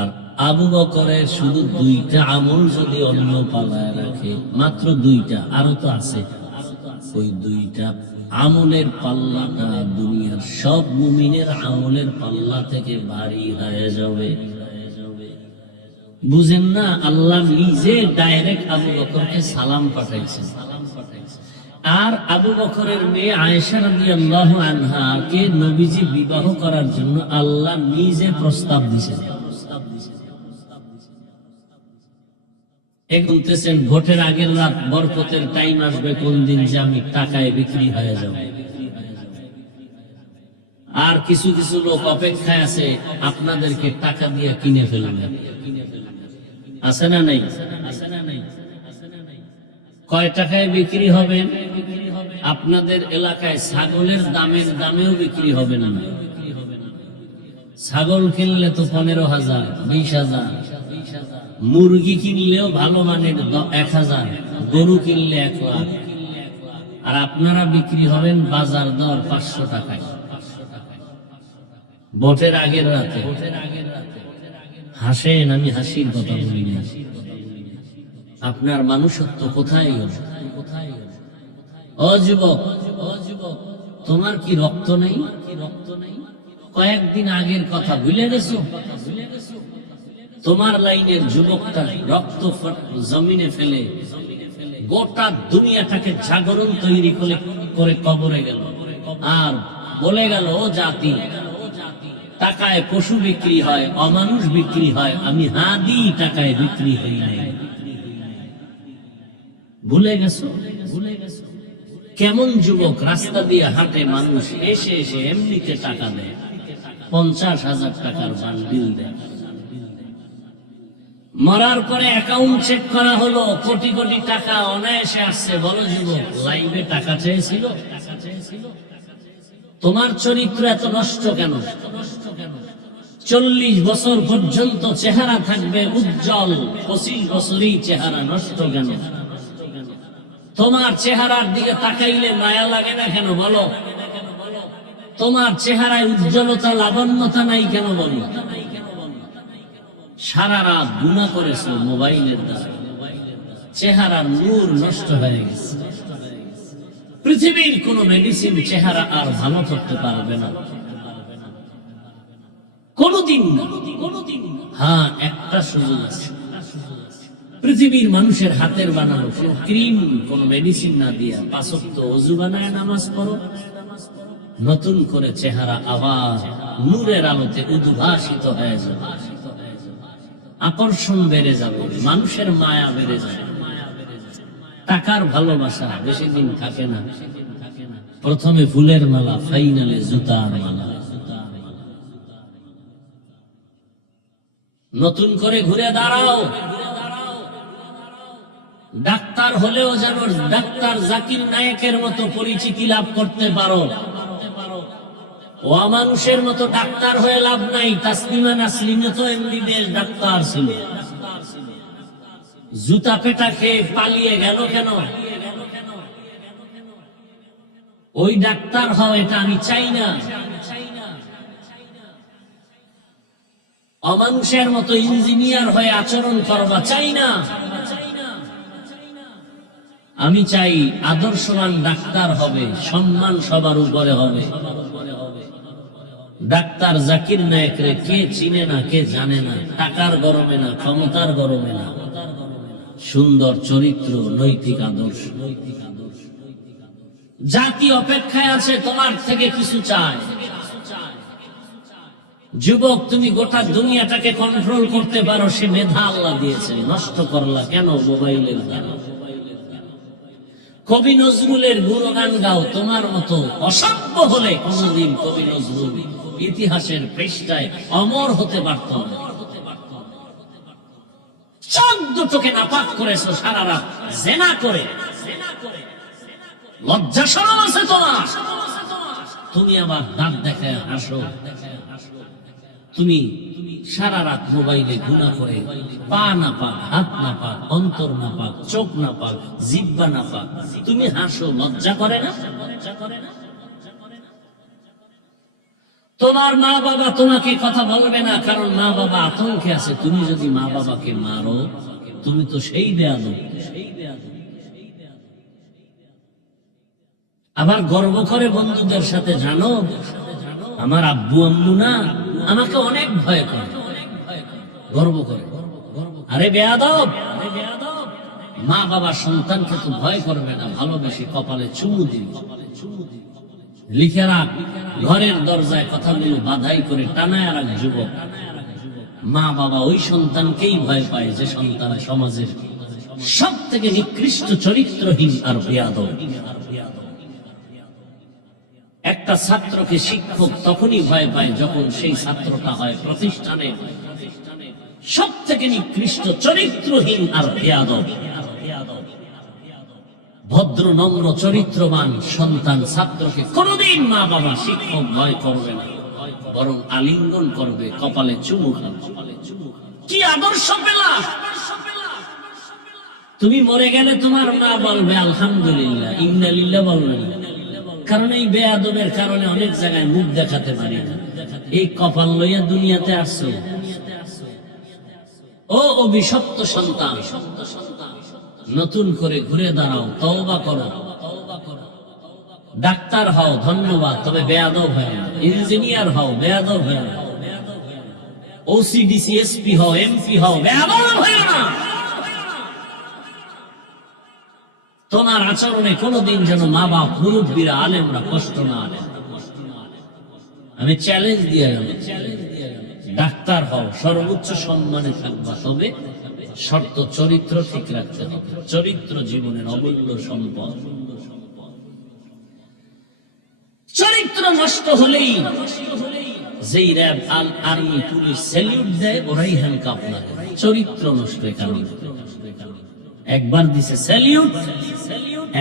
আর আবু বকরের শুধু দুইটা আমল যদি অন্য পালায় রাখে, মাত্র দুইটা, আরো তো আছে, ওই দুইটা আমলের পাল্লাটা দুনিয়ার সব মুমিনের আমলের পাল্লা থেকে ভারী হয়ে যাবে। বুঝেন না? আল্লাহ নিজে ডাইরেক্ট আবু বকরকে সালাম পাঠাইছেন। আর আবু বকরের মেয়ে আয়েশা রাদিয়াল্লাহু আনহাকে নবীজি বিবাহ করার জন্য আল্লাহ নিজে প্রস্তাব দিয়েছেন। বলতেছেন, ভোটের আগের রাত, বরকতের টাইম আসবে কোন দিন যে আমি টাকায় বিক্রি হয়ে যাব। আর কিছু কিছু লোক অপেক্ষায় আছে আপনাদেরকে টাকা দিয়ে কিনে ফেলবে, আছে না নাই? কয় টাকায় বিক্রি হবেন? আপনাদের এলাকায় ছাগলের দামেও বিক্রি হবে না। ছাগল কিনলে তো 15,000, 20,000, মুরগি কিনলেও ভালো মানের 1,000, গরু কিনলে 1 লাখ। আর আপনারা বিক্রি হবেন বাজার দর 500 টাকায়। ভোটের আগের রাতে হাসেন, আমি হাসির কথা বলি না। আপনার মানুষত্ব কোথায় গেল? ও যুবক, তোমার কি রক্ত নেই? কয়েকদিন আগের কথা ভুলে গেছো? তোমার লাইনের যুবকটা রক্ত জমিনে ফেলে গোটা দুনিয়াটাকে জাগরণ তৈরি করে কবরে গেল, আর বলে গেল ও জাতি, টাকায় পশু বিক্রি হয়, অমানুষ বিক্রি হয়, আমি হাদি টাকায় বিক্রি হই নাই। ভুলে গেছো? কেমন যুবক রাস্তা দিয়ে হাঁটে, মানুষ এসে এসে এমনিতে টাকা দেয়, 50,000 টাকার বান্ডিল দেয়। মরার পরে অ্যাকাউন্ট চেক করা হলো, কোটি কোটি টাকা অনায়াসে আসছে। বলো যুবক, লাইভে টাকা চেয়েছিল? তোমার চরিত্র এত নষ্ট কেন? 40 বছর পর্যন্ত চেহারা থাকবে উজ্জ্বল, 25 বছরই চেহারা নষ্ট কেন? তোমার চেহারার দিকে তাকাইলে মায়া লাগে না কেন? বলো, তোমার চেহারায় উজ্জ্বলতা, লাবণ্যতা নাই কেন? বলো, সারা রাত গুনাহ করেছো মোবাইলের দ্বারা, চেহারার নূর নষ্ট হয়ে গেছে। পৃথিবীর কোন মেডিসিন চেহারা আর ভালো করতে পারবে না, কোনদিন না। হ্যাঁ, একটা সুযোগ আছে, পৃথিবীর মানুষের হাতের বানানো কোন ক্রিম, কোন মেডিসিন না দিয়া 5 ওয়াক্ত ওযু বানায় নামাজ পড়ো, নতুন করে চেহারা আবার নূরের আলোতে উদ্ভাসিত হয়ে যাবে, আকর্ষণ বেড়ে যাবে, মানুষের মায়া বেড়ে যাবে। টাকার ভালোবাসা বেশি দিন থাকে না, প্রথমে ফুলের মালা, ফাইনালে জুতার মালা। নতুন করে ঘুরে দাঁড়াও, ডাক্তার হলেও যেন ডাক্তার জাকির নায়েকের মতো পরিচিতি লাভ করতে পারো। ও মানুষের মতো ডাক্তার হয়ে লাভ নাই। তাসলিমা নাসরিন তো এমবিবিএস ডাক্তার ছিল, জুতা পেটা খেয়ে পালিয়ে গেল কেন? ওই ডাক্তার হও, এটা আমি চাই না। অমানুষের মতো ইঞ্জিনিয়ার হয়ে আচরণ করবা চাই না। আমি চাই আদর্শবান ডাক্তার হবে, সম্মান সবার উপরে হবে। ডাক্তার জাকির নায়েকরে কে চিনে না, কে জানে না? টাকার গরমে না, ক্ষমতার গরমে না, সুন্দর চরিত্র, নৈতিক আদর্শ। জাতি অপেক্ষায় আছে, তোমার থেকে কিছু চায়। যুবক, তুমি গোটা দুনিয়াটাকে কন্ট্রোল করতে পারো, সে মেধা আল্লাহ দিয়েছে, নষ্ট করলা কেন মোবাইলের দ্বারা? কবি নজরুলের গুণগান গাও, তোমার মতো অসভ্য হলে কোনদিন কবি নজরুল ইতিহাসের পৃষ্ঠায় অমর হতে পারত না। চোখ দুটোকে নাপাক করেছো সারা রাত জেনা করে, লজ্জা শরম আছে তোমার? তুমি আবার দাঁত দেখায় হাসো। তুমি সারা রাত মোবাইলে গুনাহ করে, পা না পাক, হাত না পাক, অন্তর না পাক, চোখ না পাক, জিহ্বা না পাক, তুমি হাসো, লজ্জা করে না? তোমার মা বাবা তোমাকে কথা বলবে না, কারণ মা বাবা আতঙ্কে আছে। তুমি যদি মা বাবাকে মারো, তুমি তো সেই বেয়াদব। আবার গর্ব করে বন্ধুদের সাথে, জানো আমার আব্বু আম্মু না আমাকে অনেক ভয় করে, গর্ব করে। আরে বেয়াদব, মা বাবা সন্তানকে তো ভয় করবে না, ভালোবেসে কপালে চুমু দিবি। লিখে রাখ, ঘরের দরজায় কথাগুলো বাধাই করে টানায় রাখ যুবক। মা বাবা ওই সন্তানকেই ভয় পায় যে সন্তান সমাজের সব থেকে নিকৃষ্ট চরিত্রহীন আর বেয়াদব। একটা ছাত্রকে শিক্ষক তখনই ভয় পায় যখন সেই ছাত্রটা হয় প্রতিষ্ঠানে সব থেকে নিকৃষ্ট চরিত্রহীন আর বেয়াদব। ভদ্র নম্র চরিত্রবান সন্তান ছাত্রকে কোনোদিন মা বাবা শিক্ষক ভয় করবে না, বরং আলিঙ্গন করবে, কপালে চুমু খাবে। কি আদর্শ পেলা! তুমি মরে গেলে তোমার মা বলবে আলহামদুলিল্লাহ, ইন্না লিল্লাহ বলবে না। কারণ এই বেয়াদবের কারণে অনেক জায়গায় মুখ দেখাতে পারি না। এই কপাল লইয়া দুনিয়াতে আসছো। ও অভিশপ্ত সন্তান, নতুন করে ঘুরে দাঁড়াও, তওবা করো। ডাক্তার হও, ধন্যবাদ, তবে বেয়াদব হয় না। ইঞ্জিনিয়ার হও, বেয়াদব হয় না। ওসিডিসি এসপি হও, এমপি হও, বেয়াদব হয় না। তোমার আচরণে কোনোদিন যেন মা বাপ, মুরব্বীরা, আলেমরা কষ্ট না দেন। আমি চ্যালেঞ্জ দিয়ে গেলাম, ডাক্তার হও, সর্বোচ্চ সম্মানে থাকবা, তবে শর্ত চরিত্র ঠিক রাখতে হবে। চরিত্র জীবনের অমূল্য সম্পদ। চরিত্র নষ্ট হলেই যেই র্যাব, আর্মি, পুলিশ স্যালিউট দেয়, ওরাই হ্যান্ডকাপ লাগে। চরিত্র নষ্ট কারণ একবার দিছে স্যালিউট,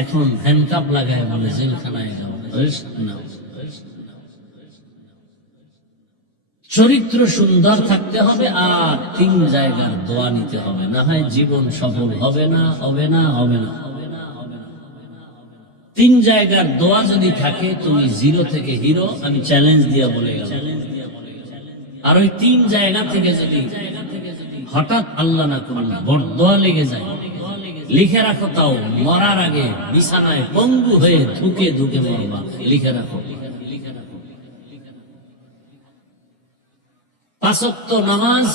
এখন হ্যান্ডকাপ লাগায় বলে জেলখানায় যাও। চরিত্র সুন্দর থাকতে হবে, আর 3 জায়গার দোয়া নিতে হবে, না হয় জীবন সফল হবে না, হবে না, হবে না। 3 জায়গার দোয়া যদি থাকে, তুমি 0 থেকে হিরো, আমি চ্যালেঞ্জ দিয়ে বলে গেলাম। আর ওই 3 জায়গা থেকে যদি হঠাৎ আল্লাহ না করুন বড়দোয়া লেগে যায়, লিখে রাখো, তাও মরার আগে বিছানায় পঙ্গু হয়ে ধুকে ধুকে মরবা, লিখে রাখো। 5 ওয়াক্ত নামাজ,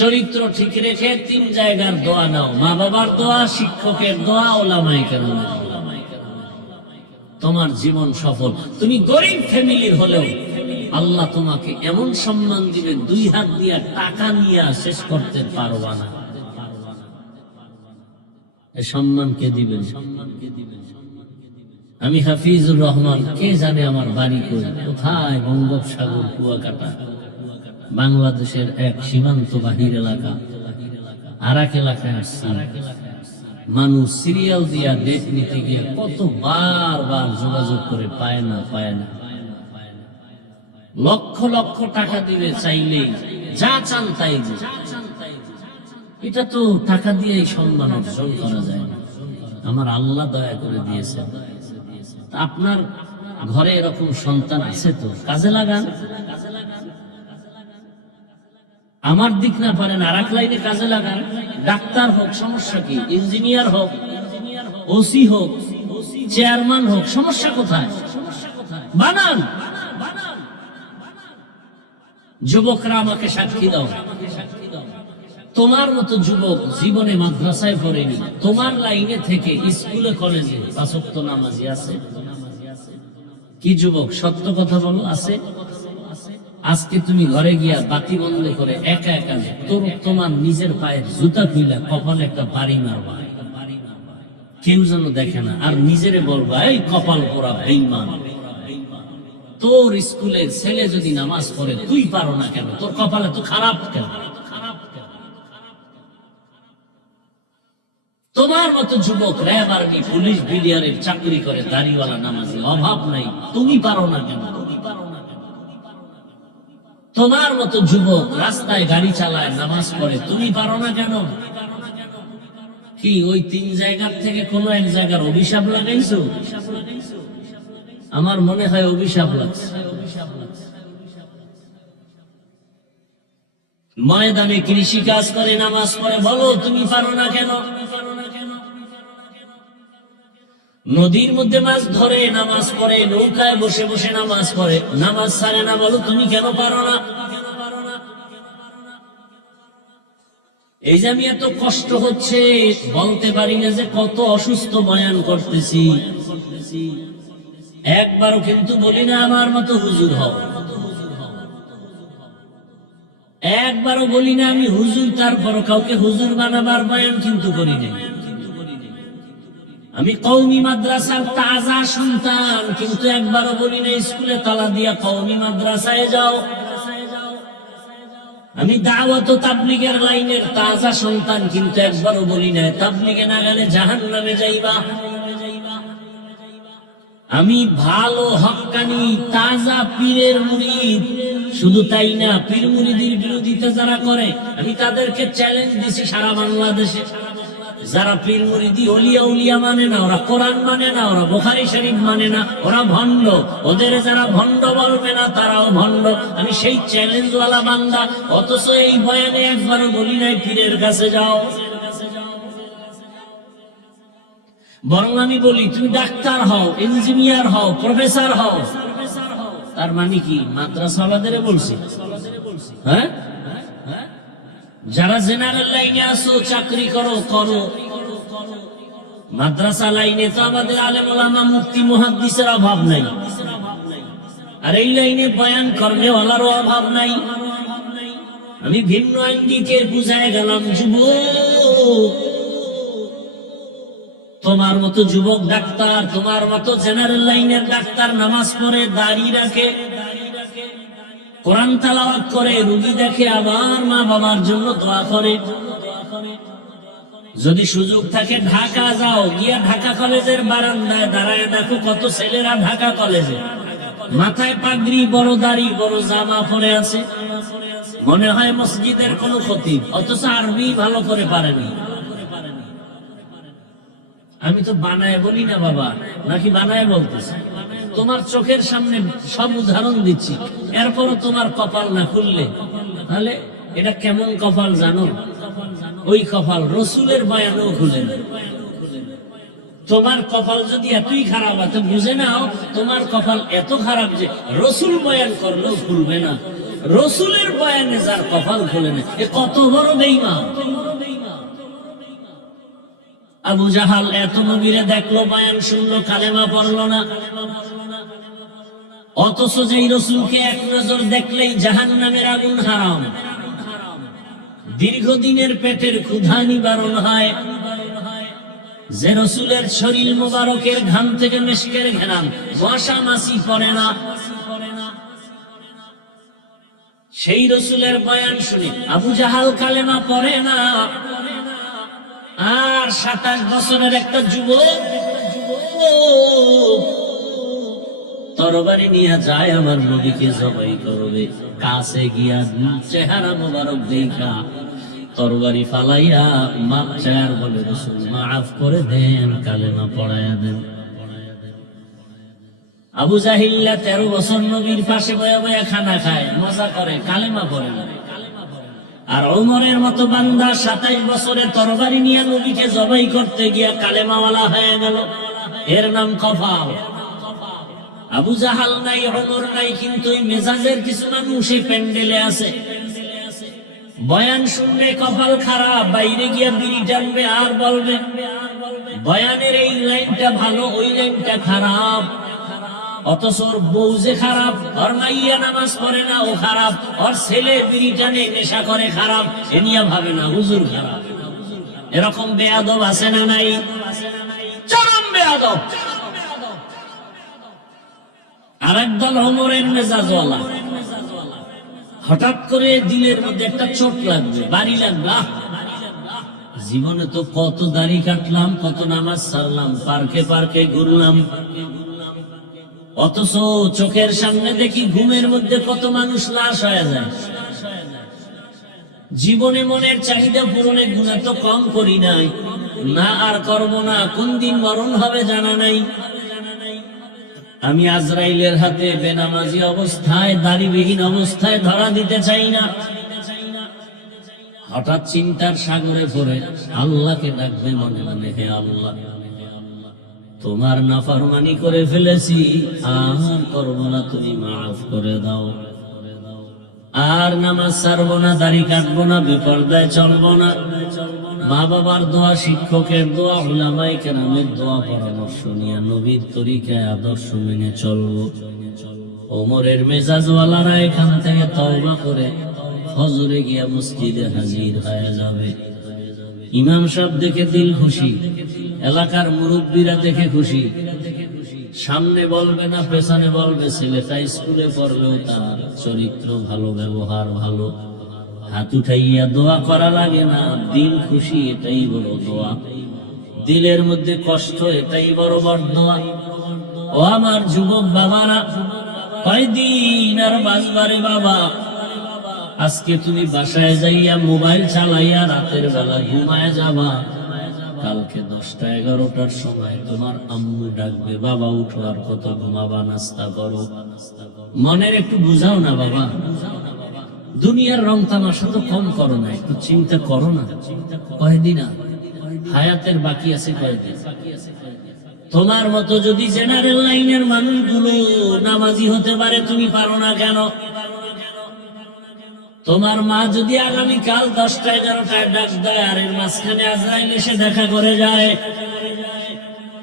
চরিত্র ঠিক রেখে 3 জায়গার দোয়া নাও। মা বাবার দোয়া, শিক্ষকের দোয়া, ওলামায়ে কেরামের দোয়া। তোমার জীবন সফল। তুমি গরিব ফ্যামিলির হলেও আল্লাহ তোমাকে এমন সম্মান দিবে, 2 হাত দিয়া টাকা নিয়ে শেষ করতে পারবা না। এই সম্মান কে দিবেন? আমি হাফিজুর রহমান, কে জানে আমার বাড়ি কোথায়? বঙ্গোপসাগর, কুয়াকাটা, বাংলাদেশের এক সীমান্ত বাহির এলাকা। আর এক এলাকায় আসছি, মানুষ সিরিয়াল দিয়া ডেট নিতে গিয়ে কত বার যোগাযোগ করে পায় না। লক্ষ লক্ষ টাকা দিবে চাইলেই, যা চান তাই। এটা তো টাকা দিয়েই সম্মান অর্জন করা যায় না। আমার আল্লাহ দয়া করে দিয়েছেন। আপনার ঘরে এরকম সন্তান আছে তো কাজে লাগান। আমার দিক না পারেন, আর এক লাইনে কাজে লাগান। ডাক্তার হোক, সমস্যা কি? ইঞ্জিনিয়ার হোক, ওসি হোক, চেয়ারম্যান হোক, সমস্যা কোথায়? বানান। যুবকরা আমাকে সাক্ষী দাও, তোমার মতো যুবক জীবনে মাদ্রাসায় পড়েনি, তোমার লাইনে থেকে স্কুলে কলেজে 5 ওয়াক্ত নামাজি আছে? কি যুবক, সত্য কথা বলো, আছে? আজকে তুমি ঘরে গিয়া বাতি বন্ধ করে একা একা তোমার নিজের পায়ের জুতা খুইলা কপালে একটা বাড়ি মারবা, কেউ যেন দেখে না, আর নিজেরে বলবা এই কপাল পোড়া বেঈমান। তোর স্কুলের ছেলে যদি নামাজ পড়ে, তুই পারো না কেন? তোর কপালে তো খারাপ কেন? তোমার মতো যুবক র্যাব, আর্মি, পুলিশ, বিডিআরের চাকরি করে, দাড়িওয়ালা নামাজি, অভাব নাই, তুমি পারো না কেন? তোমার মতো যুবক রাস্তায় গাড়ি চালায়, নামাজ পড়ে, তুমি পারো না কেন? কি ওই 3 জায়গার থেকে কোন এক জায়গার অভিশাপ লাগাইছো? আমার মনে হয় অভিশাপ লাগছে। ময়দানে কৃষি কাজ করে, নামাজ পড়ে, বলো তুমি পারো না কেন? নদীর মধ্যে মাছ ধরে, নামাজ পড়ে, নৌকায় বসে বসে নামাজ পড়ে, নামাজ ছাড়ে না, বলো তুমি কেন পারো না? এই যে আমি এত কষ্ট হচ্ছে, বলতে পারি না যে কত অসুস্থ বয়ান করতেছি। একবারও কিন্তু বলি না আমার মতো হুজুর হও, একবারও বলি না আমি হুজুর, তারপরও কাউকে হুজুর বানাবার বয়ান কিন্তু করি না। আমি কওমি মাদ্রাসার তাজা সন্তান, কিন্তু একবারও বলি না স্কুলে তালা দিয়া কওমি মাদ্রাসায় যাও। আমি দাওয়াত ও তাবলীগের লাইনের তাজা সন্তান, কিন্তু একবারও বলি না তাবলীগে না গেলে জাহান্নামে যাইবা। আমি ভালো হক্কানি তাজা পীরের মুরিদ। শুধু তাই না, পীর মুরিদের বিরোধিতা যারা করে আমি তাদেরকে চ্যালেঞ্জ দিছি সারা বাংলাদেশে। যারা পীর মুরিদি ওলিয়া উলিয়া মানে না, ওরা কোরআন মানে না, ওরা বুখারী শরীফ মানে না, ওরা ভণ্ড। ওদের যারা ভণ্ড বলবে না তারাও ভণ্ড। আমি সেই চ্যালেঞ্জওয়ালা বান্দা, অথচ এই বয়ানে একবারও বলি নাই পীরের কাছে যাও। বরং আমি বলি তুমি ডাক্তার হও, ইঞ্জিনিয়ার হও, প্রফেসর হও। তার মানে কি মাদ্রাসাওয়ালাদের বলছি? হ্যাঁ, যারা জেনারেল লাইনে আসো চাকরি করো করো, মাদ্রাসা লাইনে তো আমাদের আলেম ওলামা মুফতি মুহাদ্দিসের অভাব নাই, আর এই লাইনে বয়ান করনেওয়ালারও অভাব নাই। আমি ভিন্ন আঙ্গিকে বুঝায় গেলাম, যুবক তোমার মতো যুবক ডাক্তার, তোমার মতো জেনারেল লাইনের ডাক্তার নামাজ পড়ে, দাড়ি রাখে, কোরআন তেলাওয়াত করে, রোগী দেখে, আবার মা বাবার জন্য দোয়া করে। যদি সুযোগ থাকে ঢাকা যাও, গিয়া ঢাকা কলেজের বারান্দায় দাঁড়ায় দেখো কত ছেলেরা ঢাকা কলেজে মাথায় পাগড়ি, বড় দাড়ি, বড় জামা পরে আছে, মনে হয় মসজিদের কোনো খতিব, অথচ আরবি ভালো করে পারেনি। আমি তো বানায় বলি না বাবা, নাকি বানায় বলতেছি? তোমার চোখের সামনে সব উদাহরণ দিচ্ছি, এরপরও তোমার কপাল না খুললে, তাহলে এটা কেমন কপাল জানো? ওই কপাল রসুলের বয়ানও খুলে না। তোমার কপাল যদি এতই খারাপ আছে, বুঝে নাও তোমার কপাল এত খারাপ যে রসুল বয়ান করলেও খুলবে না। রসুলের বয়ানে যার কপাল খুলে না, এ কত বড় বেঈমান। আবু জাহাল এত নবীরে দেখলো, বয়ান শুনলো, কালেমা পড়লো না, অথচ যেই রসুলকে এক নজর দেখলেই জাহান্নামের আগুন হারাম, দীর্ঘদিনের পেটের ক্ষুধা নিবারণ হয়, যে রসুলের শরীর মোবারকের ঘাম থেকে মেশকের ঘেরান, মশা মাছি পড়ে না, সেই রসুলের বয়ান শুনে আবু জাহাল কালেমা পড়ে না। আর 27 বছরের একটা যুবক তরবারি নিয়ে যায় আমার নবীকে জবাই করবে। কাছে গিয়া চেহারা মোবারক দেখা তরবারি ফালাইয়া মাপ চায়ার বলে, রাসূল মাফ করে দেন, কালেমা পড়ায়া দেন। আবু জাহিল্লা 13 বছর নবীর পাশে বয়া বয়া খানা খায়, মজা করে, কালেমা পড়ে না। আর ওমরের মতো বান্দা 27 বছরে তরবারি নিয়ে নবীকে জবাই করতে গিয়া কালেমাওয়ালা হয়ে গেল, এর নাম কপাল। আবু জাহাল নাই, ওমর নাই, কিন্তু এই মেজাজের কিছু মানুষ এই প্যান্ডেলে আছে, বয়ান শুনলে কপাল খারাপ, বাইরে গিয়া বিড়ি টানবে আর বলবে বয়ানের এই লাইনটা ভালো, ওই লাইনটা খারাপ। অথচ ওর বউ যে খারাপ, ওর মাইয়া নামাজ পড়ে না ও খারাপ, ওর ছেলে বিড়ি টানে নেশা করে খারাপ, এ নিয়ে ভাবে না হুজুর খারাপ। এরকম বেয়াদব আছে না নাই? চরম বেয়াদব। আরেক দল ওমরের মেজাজওয়ালা, হঠাৎ করে দিলের মধ্যে একটা চোট লাগবে, বাড়ি লাগবে, জীবনে তো কত দাড়ি কাটলাম, কত নামাজ ছাড়লাম, পার্কে পার্কে ঘুরলাম, অথচ চোখের সামনে দেখি ঘুমের মধ্যে কত মানুষ লাশ হয়ে যায়। জীবনে মনের চাহিদা পূরণের গুণা তো কম করি নাই, না আর করবো না, কোন দিন মরণ হবে জানা নাই। আমি আজরাইলের হাতে বেনামাজি অবস্থায়, দাড়িবিহীন অবস্থায় ধরা দিতে চাই না। হঠাৎ চিন্তার সাগরে পড়ে আল্লাহকে ডাকবে মনে মনে, হে আল্লাহ, তোমার নাফরমানি করে ফেলেছি, আর করব না, তুমি মাফ করে দাও। আর নামাজ ছাড়বো না, দাড়ি কাটবো না, বেপরদায় চলবো না, মা বাবার দোয়া, শিক্ষকের দোয়া, উলামায়ে কেরামের দোয়া, পরামর্শ নিয়ে নবীর তরিকায় আদর্শ মেনে চলবো। ওমরের মেজাজওয়ালারা এখান থেকে তওবা করে ফজরে গিয়া মসজিদে হাজির হয়ে যাবে। ইমাম সাহেব দেখে দিল খুশি, এলাকার মুরব্বীরা দেখে খুশি, সামনে বলবে না পেছনে বলবে ছেলেটা স্কুলে পড়লেও তার চরিত্র ভালো, ব্যবহার ভালো, হাত উঠাইয়া দোয়া করা লাগে না, দিল খুশি এটাই বড় দোয়া, দিলের মধ্যে কষ্ট এটাই বড় বড় দোয়া। ও আমার যুবক বাবারা, কয়দিন আর বাঁচবারে বাবা? আজকে তুমি বাসায় যাইয়া মোবাইল চালাইয়া রাতের বেলা ঘুমায় যাবা, কালকে 10টা-11টার সময় তোমার আম্মু ডাকবে, বাবা উঠো, আর কত ঘুমাবা, নাস্তা করো। মনের একটু বুঝাও না বাবা, দুনিয়ার রং তামাশা তো কম করো না, একটু চিন্তা করো না। কয়দিন হায়াতের বাকি আছে, কয়দিন? তোমার মতো যদি জেনারেল লাইনের মানুষগুলো নামাজি হতে পারে, তুমি পারো না কেন? তোমার মা যদি আগামীকাল 10টা-11টায় ডাক দেয়, আর এর মাঝখানে আজরাইল এসে দেখা করে যায়,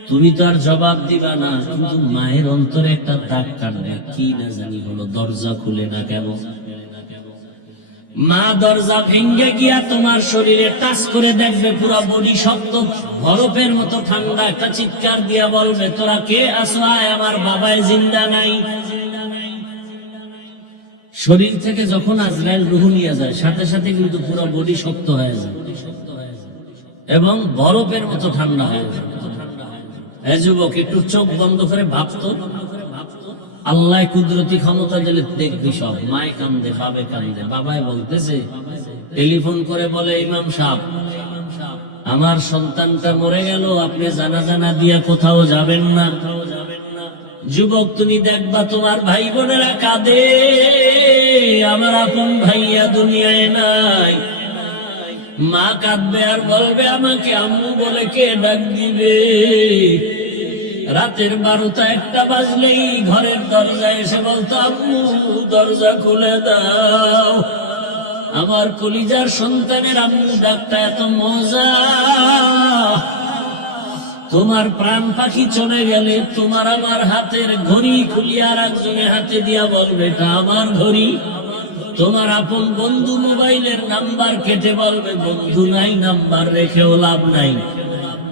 তুমি তো আর জবাব দিবা না, কিন্তু মায়ের অন্তরে একটা দাগ কাটবে, কি না জানি হলো, দরজা খুলে না কেন? মা দরজা ভেঙে গিয়া তোমার শরীরে টাচ করে দেখবে, পুরো বডি শক্ত বরফের মতো ঠান্ডা, একটা চিৎকার দিয়া বলবে, তোরা কে আছো? আয়, আমার বাবায় জিন্দা নাই। শরীর থেকে যখন আজরাইল রূহ নিয়ে যায়, সাথে সাথে কিন্তু পুরো বডি শক্ত হয়ে যায় এবং বরফের মতো ঠান্ডা হয়ে যায়। এ যুবক, একটু চোখ বন্ধ করে ভাবতো, আল্লাহ কুদরতি ক্ষমতা দিলে দেখবি সব। মায় কান্দে, বাবে কান্দে, বাবায় বলতেছে, টেলিফোন করে বলে, ইমাম সাহেব, আমার সন্তানটা মরে গেল, আপনি জানাজা না দিয়া কোথাও যাবেন না। যুবক, তুমি দেখবা তোমার ভাই বোনেরা কাঁদে, আমার আপন ভাইয়া দুনিয়ায় নাই। মা কাঁদবে আর বলবে, আমাকে আম্মু বলে কে ডাক দিবে? রাতের 12টা-1টা বাজলেই ঘরের দরজায় এসে বলতো, আম্মু দরজা খুলে দাও। আমার কলিজার সন্তানের আম্মু ডাকটা এত মজা। তোমার প্রাণ পাখি চলে গেলে তোমার আমার হাতের ঘড়ি খুলিয়া আর একজনের হাতে দিয়া বলবে, এটা আমার ঘড়ি। তোমার আপন বন্ধু মোবাইলের নাম্বার কেটে বলবে, বন্ধু নাই, নাম্বার রেখেও লাভ নাই।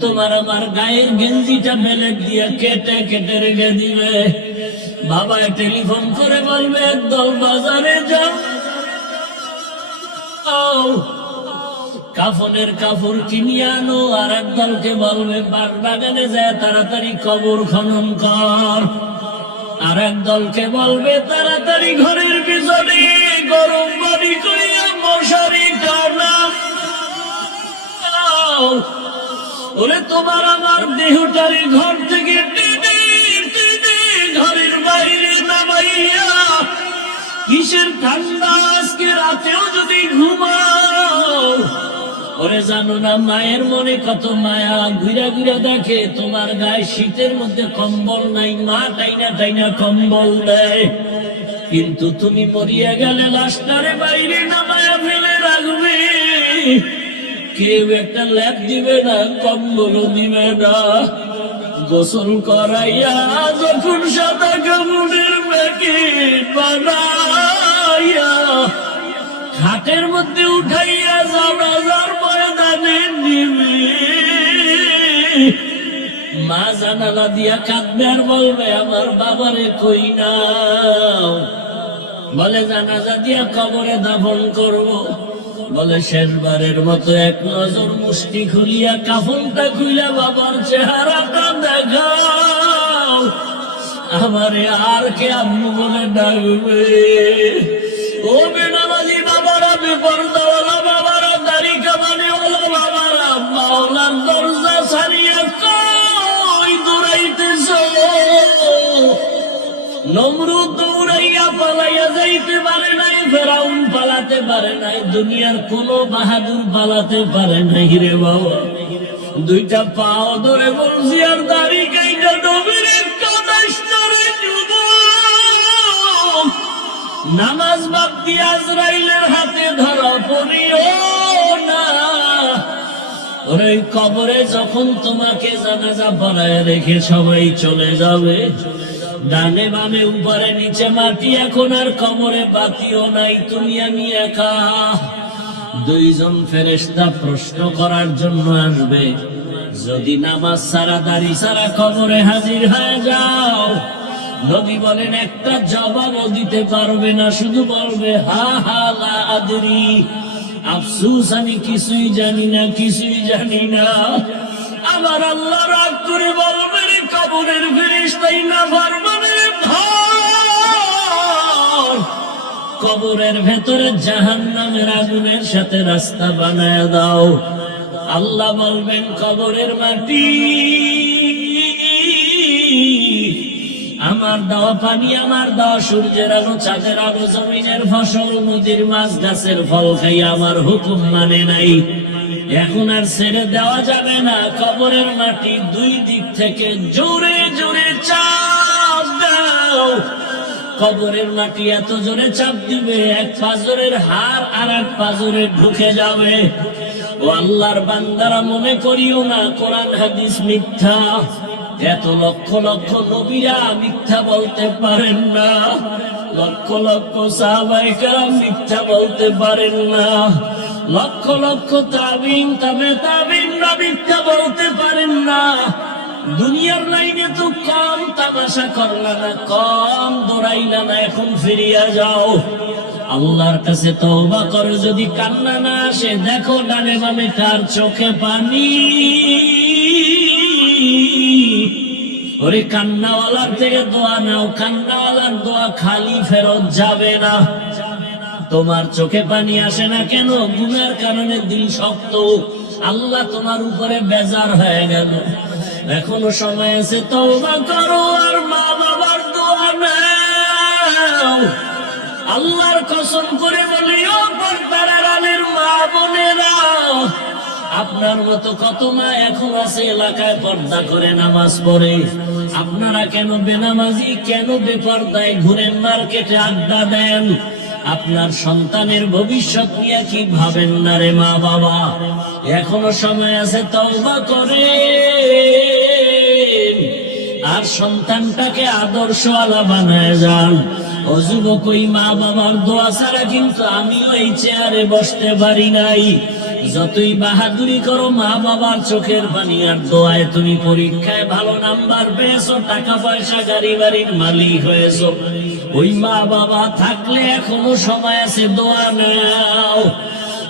তোমার আমার গায়ের গেঞ্জিটা বেলেট দিয়ে কেটে কেটে রেখে দিবে। বাবা টেলিফোন করে বলবে, একদল বাজারে যাও, কাফনের কাপড় কিনে আনো। আর একদলকে বলবে, বাগানে যায় তাড়াতাড়ি কবর খনন কর। আর একদলকে বলবে, তাড়াতাড়ি ঘরের পিছনে গরম পানি করিয়া মশারি টানা। ওরে তোমার আমার দেহটারে ঘর থেকে টেনে টেনে ঘরের বাইরে নামাইয়া, কিসের ঠান্ডা আজকে রাতেও যদি ঘুমাও। ওরে জানো না মায়ের মনে কত মায়া, ঘুরা ঘুরা দেখে তোমার গায়ে শীতের মধ্যে কম্বল নাই, মা টাইনা টাইনা কম্বল দেয়। কিন্তু তুমি মরিয়া গেলে লাশটারে বাইরে নামায়া ফেলে রাখবে, কেউ একটা ল্যাপ দিবে না, কম্বলও দিবে না। গোসল করাইয়া যখন সাদা কাপড়ের প্যাকেট বানাইয়া খাটের মধ্যে উঠাইয়া জানাজার ময়দানে নিবে, মা জানালা দিয়া কাঁদবে আর বলবে, আমার বাবারে কই নাও? বলে, জানাজা দিয়া কবরে দাফন করব। বলে, শেষবারের মতো এক নজর মুষ্টি খুলিয়া কাফনটা খুইলা বাবার চেহারাটা দেখাও, আমারে আর কে আম্মু বলে ডাকবে? ও বেনামাজি বাবারা, বেপরদাওয়ালা বাবারা, দাড়ি কামানিওয়ালা বাবারা, মাওলার দরজা ছাড়িয়া কই দৌড়াইতেছ? নমরুদ দৌড়াইয়া পালাইয়া যাইতে পারে নাই, ফেরাউন পালাতে পারে নাই, দুনিয়ার কোন বাহাদুর পালাতে পারে নাই রে বাবা। দুইটা পাও ধরে বলছি আর দাড়ি কাইটা নবীর নামাজ বাদ দিয়ে আজরাইলের হাতে ধরা পড়িও না। ওরে কবরে যখন তোমাকে জানাজা পড়ায় রেখে সবাই চলে যাবে, ডানে বামে উপরে নিচে মাটি, এখন আর কবরে বাতিও নাই, তুমি আমি একা। দুইজন ফেরেশতা প্রশ্ন করার জন্য আসবে, যদি নামাজ ছাড়া দাড়ি ছাড়া কবরে হাজির হয়ে যাও, নবী বলেন একটা জবাবও দিতে পারবে না, শুধু বলবে হা হা লা আদরি। আফসোস আমি কিছুই জানি না, কিছুই জানি না। আমার আল্লাহ রাগ করে বলবে, রে কবরের ফেরেশতাই না ফরমানের ধর, কবরের ভেতরে জাহান্নামের আগুনের সাথে রাস্তা বানায় দাও। আল্লাহ বলবেন, কবরের মাটি আমার দেওয়া পানি, আমার দেওয়া সূর্যের আলো, চাঁদের আলো, জমিনের ফসল, নদীর মাছ, গাছের ফল খাই আমার হুকুম মানে নাই। এখন আর ছেড়ে দেওয়া যাবে না। কবরের মাটি দুই দিক থেকে জোরে জোরে চাপ দাও। কবরের মাটি এত জোরে চাপ দিবে, এক পাজরের হাড় আর এক পাজরে ঢুকে যাবে। ও আল্লাহর বান্দারা, মনে করিও না কোরআন হাদিস মিথ্যা। এত লক্ষ লক্ষ নবীরা মিথ্যা বলতে পারেন না, লক্ষ লক্ষ সাহাবায়ে কেরাম মিথ্যা বলতে পারেন না, লক্ষ লক্ষ তাবিঈন তাবেঈনরা মিথ্যা বলতে পারেন না। দুনিয়ার লাইনে তো কম তামাশা করলা না, কম দৌড়াইলা না, এখন ফিরিয়া যাও। আল্লাহর কাছে তওবা করো। যদি কান্না না আসে, দেখো ডানে বামে কার চোখে পানি। ওরে কান্নাওয়ালার থেকে দোয়া নাও, কান্নাওয়ালার দোয়া খালি ফেরত যাবে না। তোমার চোখে পানি আসে না কেন? গুনার কারণে দিল শক্ত, আল্লাহ তোমার উপরে বেজার হয়ে গেল। এখনো সময় আছে, তওবা করো আর মা বাবার দোয়া নাও। আল্লাহর কসম করে বলি, ও পর্দার আড়ালের মা বোনেরা, আপনার মতো কত মা এখন আছে এলাকায় পর্দা করে নামাজ পড়ে। আপনারা কেন বেনামাজি, কেন বেপর্দায় ঘুরেন, মার্কেটে আড্ডা দেন? আপনার সন্তানের ভবিষ্যৎ নিয়ে কি ভাবেন না রে মা বাবা? এখনো সময় আছে, তওবা করে আর সন্তানটাকে আদর্শওয়ালা বানায় যান। ও যুবক, ওই মা বাবার দোয়া ছাড়া কিন্তু আমিও এই চেয়ারে বসতে পারি নাই। যতই বাহাদুরি করো, মা বাবার চোখের পানি আর দোয়ায় তুমি পরীক্ষায় ভালো নাম্বার পেয়েছো, টাকা পয়সা গাড়ি বাড়ির মালিক হয়েছো। ওই মা বাবা থাকলে এখনো সময় আছে, দোয়া নাও।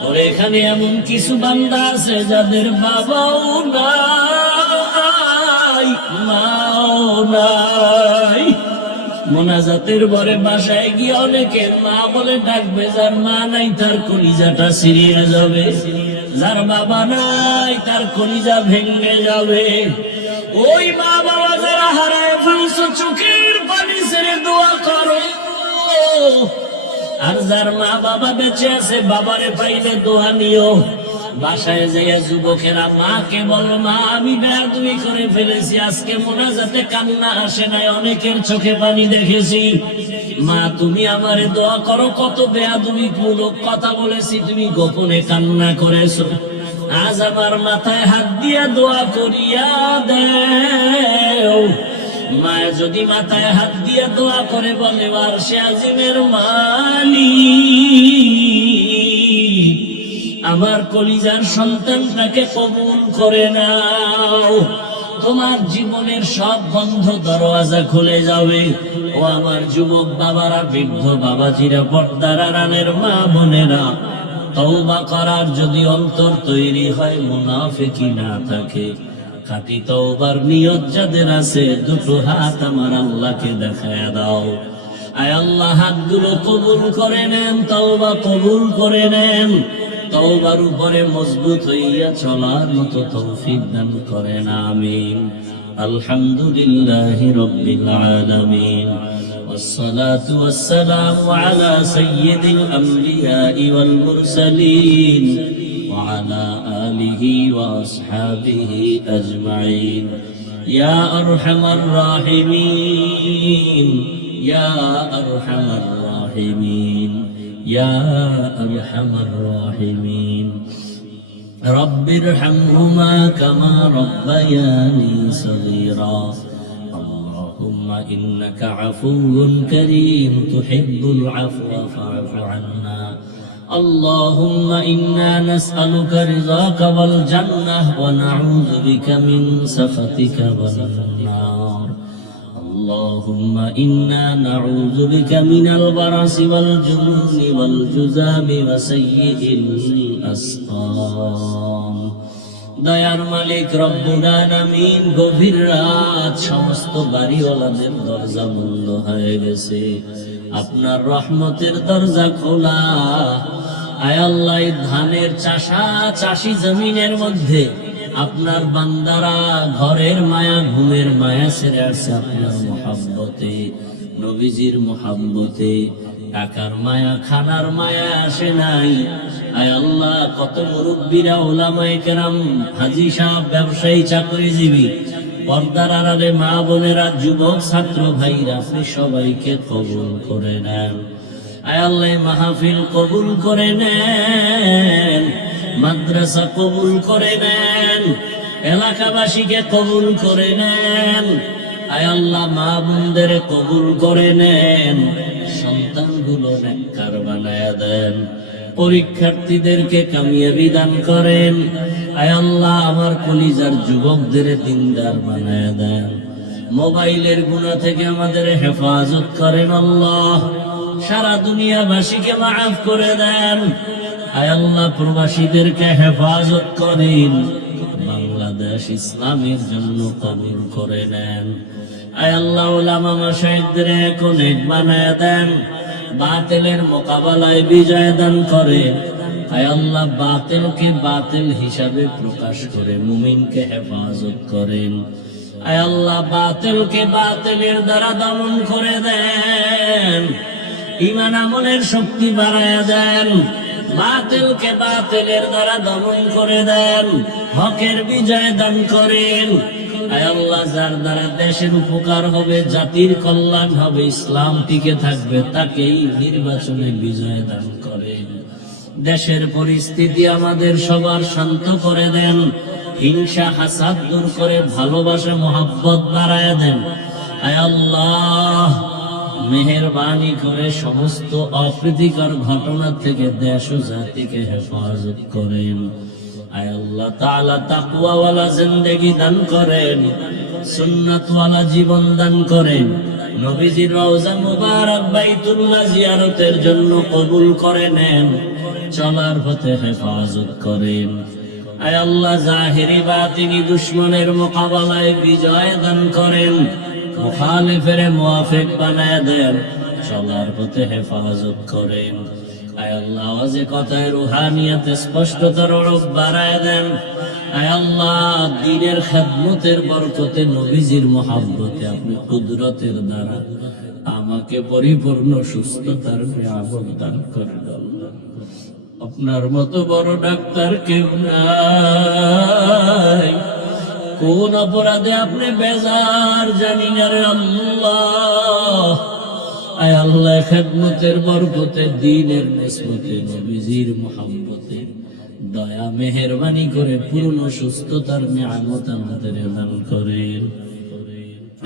ওর এখানে এমন কিছু বান্দা আছে যাদের বাবাও নাই, মাও নাই। মোনাজাতের পরে বাসায় গিয়ে অনেকে মা বলে ডাকবে, যার মা নাই তার কলিজাটা ছিঁড়িয়ে যাবে, যার বাবা নাই তার কলিজা ভেঙে যাবে। ওই মা বাবা যারা হারায় ফেলছো, চোখের পানি ছেড়ে দোয়া করো। আর যার মা বাবা বেঁচে আছে, বাবারে পাইলে দোয়া নিও। বাসায় যাইয়া যুবকেরা মাকে বলো, মা আমি বেয়াদবি করে ফেলেছি, আজকে মোনাজাতে কান্না আসে নাই, অনেকের চোখে পানি দেখেছি। মা তুমি আমারে দোয়া করো, কত বেয়াদবি মূলক কথা বলেছি, তুমি গোপনে কান্না করেছো। আজ আমার মাথায় হাত দিয়া দোয়া করিয়া দেও। মা যদি মাথায় হাত দিয়া দোয়া করে বলে, আরশে আজিমের মালিক, আমার কলিজার সন্তানটাকে কবুল করে নাও, তোমার জীবনের সব বন্ধ দরওয়াজা খুলে যাবে। ও আমার যুবক বাবারা, বৃদ্ধ বাবাজিরা, পর্দার আড়ালের মা বোনেরা, তওবা করার যদি অন্তর তৈরি হয়, মুনাফিকি না থাকে, খাঁটি তওবার নিয়ত যাদের আছে, দুটো হাত আমার আল্লাহকে দেখায় দাও। আয় আল্লাহ, হাতগুলো কবুল করে নেন, তওবা কবুল করে নেন। তওবার উপরে মজবুত হইয়া চলার মতো তৌফিক দান করেন, আমিন। আলহামদুলিল্লাহি রাব্বিল আলামিন, والصلاة والسلام على سيد الأنبياء والمرسلين وعلى آله وأصحابه أجمعين. يا أرحم الراحمين، يا أرحم الراحمين، يا أرحم الراحمين. رب ارحمهما كما ربياني صغيرا. اللهم إنك عفو كريم تحب العفو فاعف عنا. اللهم إنا نسألك رضاك والجنة ونعوذ بك من سخطك والنار. اللهم إنا نعوذ بك من البرص والجنون والجذام وسيء الأسقام দয়ার মালিক রব্বুল আলামিন, গভীর রাত সমস্ত বাড়িওয়ালাদের দরজা বন্ধ হয়ে গেছে, আপনার রহমতের দরজা খোলা। আয় আল্লাহ, ধানের চাষি জমিনের মধ্যে আপনার বান্দারা ঘরের মায়া ঘুমের মায়া ছেড়ে আসছে আপনার মোহাব্বতে, নবীজির মোহাব্বতে। টাকার মায়া খানার মায়া আসে নাই। আয় আল্লাহ, কত মুরব্বীরা ওলামায়ে কেরাম, হাজী সাহেব, ব্যবসায়ী, চাকরিজীবী, পর্দার আড়ালে মা বোনেরা, যুবক ছাত্র ভাইরা, আপনি সবাইকে কবুল করে নেন। আয় আল্লাহ, মাহফিল কবুল করে নেন, মাদ্রাসা কবুল করে নেন, এলাকাবাসীকে কবুল করে নেন। আয় আল্লাহ, মা বোনদের কবুল করে নেন, সন্তানগুলো নেককার বানায়া দেন, পরীক্ষার্থীদেরকে কামিয়াবি দান করেন। আয় আল্লাহ, আমার কলিজার যুবকদের দিনদার বানায়া দেন, মোবাইলের গুনাহ থেকে আমাদের হেফাজত করেন আল্লাহ, সারা দুনিয়াবাসীকে মাফ করে দেন। আয় আল্লাহ, প্রবাসীদেরকে হেফাজত করেন, বাংলাদেশ ইসলামের জন্য কবুল করে নেন। আয় আল্লাহ, উলামা মাশায়েখদের এখন এক বানায়া দেন, বাতিলের মোকাবেলায় বিজয় দান করেন। আয় আল্লাহ, বাতিলকে বাতিল হিসাবে প্রকাশ করে মুমিনকে হেফাজত করেন। আয় আল্লাহ, বাতিলকে বাতিলের দ্বারা দমন করে দেন, ঈমান আমলের শক্তি বাড়ায়া দেন, বাতিলকে বাতিলের দ্বারা দমন করে দেন, হকের বিজয় দান করেন। আয় আল্লাহ, যার দ্বারা দেশের উপকার হবে, জাতির কল্যাণ হবে, ইসলাম টিকে থাকবে, তাকেই নির্বাচনে বিজয় দান করেন। দেশের পরিস্থিতি আমাদের সবার শান্ত করে দেন, হিংসা হাসাদ দূর করে ভালোবাসা মহব্বত বাড়ায় দেন। আয় আল্লাহ, মেহেরবানি করে সমস্ত অপ্রীতিকর ঘটনা থেকে দেশ ও জাতিকে হেফাজত করেন। আয় আল্লাহ তাআলা, তাকওয়াওয়ালা জিন্দেগি দান করেন, সুন্নাতওয়ালা জীবন দান করেন, নবীজির রওজা মুবারক বাইতুল্লাহ জিয়ারতের জন্য কবুল করে নেন, চলার পথে হেফাজত করেন। আয় আল্লাহ, জাহিরি বাতিনি দুশমনের মোকাবেলায় বিজয় দান করেন, মুখালিফের মুওয়াফিক বানায় দেন, চলার পথে হেফাজত করেন। আয় আল্লাহ, আওয়াজে কথায় রুহানিয়াতে স্পষ্টতর রূপ বাড়ায় দেন। আয় আল্লাহ, দ্বীনের খেদমতের বরকতে, নবীজির মুহাব্বতে আপনি কুদরতের দ্বারা আমাকে পরিপূর্ণ সুস্থতার নিয়ামত দান করেন। আল্লাহ, আপনার মতো বড় ডাক্তার কেউ নাই, কোন অপরাধে আপনি বেজার জানি না রে আল্লাহ। আয় আল্লাহ, খেদমতের বরকতে, দ্বীনের নিসবতে, নবীজির মুহাব্বতে দয়া মেহেরবানি করে পূর্ণ সুস্থতার নিয়ামত আমাদের দান করেন।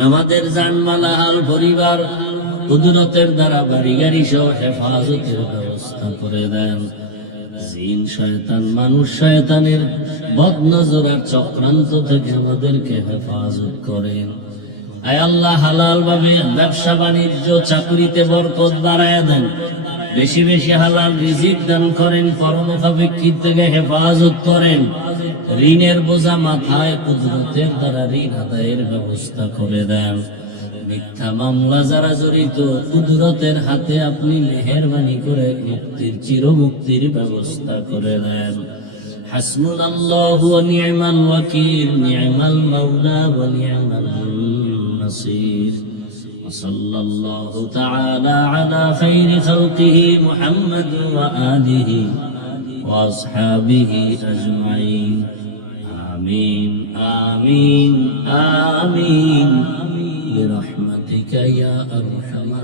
আমাদের জানমাল হাল পরিবার কুদরতের দ্বারা বাড়ি গাড়ি সহ হেফাজতের ব্যবস্থা করে দেন। জিন শয়তান মানুষ শয়তানের বদনজর আর চক্রান্ত থেকে আমাদেরকে হেফাজত করেন। আয় আল্লাহ, হালাল ভাবে ব্যবসা বাণিজ্য চাকরিতে বরকত বাড়ায়া দেন, বেশি বেশি হালাল রিজিক দান করেন, পরমুখাপেক্ষির থেকে হেফাজত করেন, ঋণের বোঝা মাথায় কুদরতের দ্বারা ঋণ আদায়ের ব্যবস্থা করে দেন। মিথ্যা মামলা যারা জড়িত, কুদরতের হাতে আপনি মেহেরবানি করে মুক্তির চিরমুক্তির ব্যবস্থা করে দেন। হাসবুনাল্লাহু ওয়া নি'মাল ওয়াকিল, নি'মাল মাওলা ওয়া নি'মাল নাসির। সাল্লাল্লাহু তাআলা আলা খাইরি খালকিহি মুহাম্মাদ ওয়া আলিহি ওয়া আসহাবিহি আজমাইন। আমিন আমিন আমিন বিরহমাতিকা ইয়া আরহাম।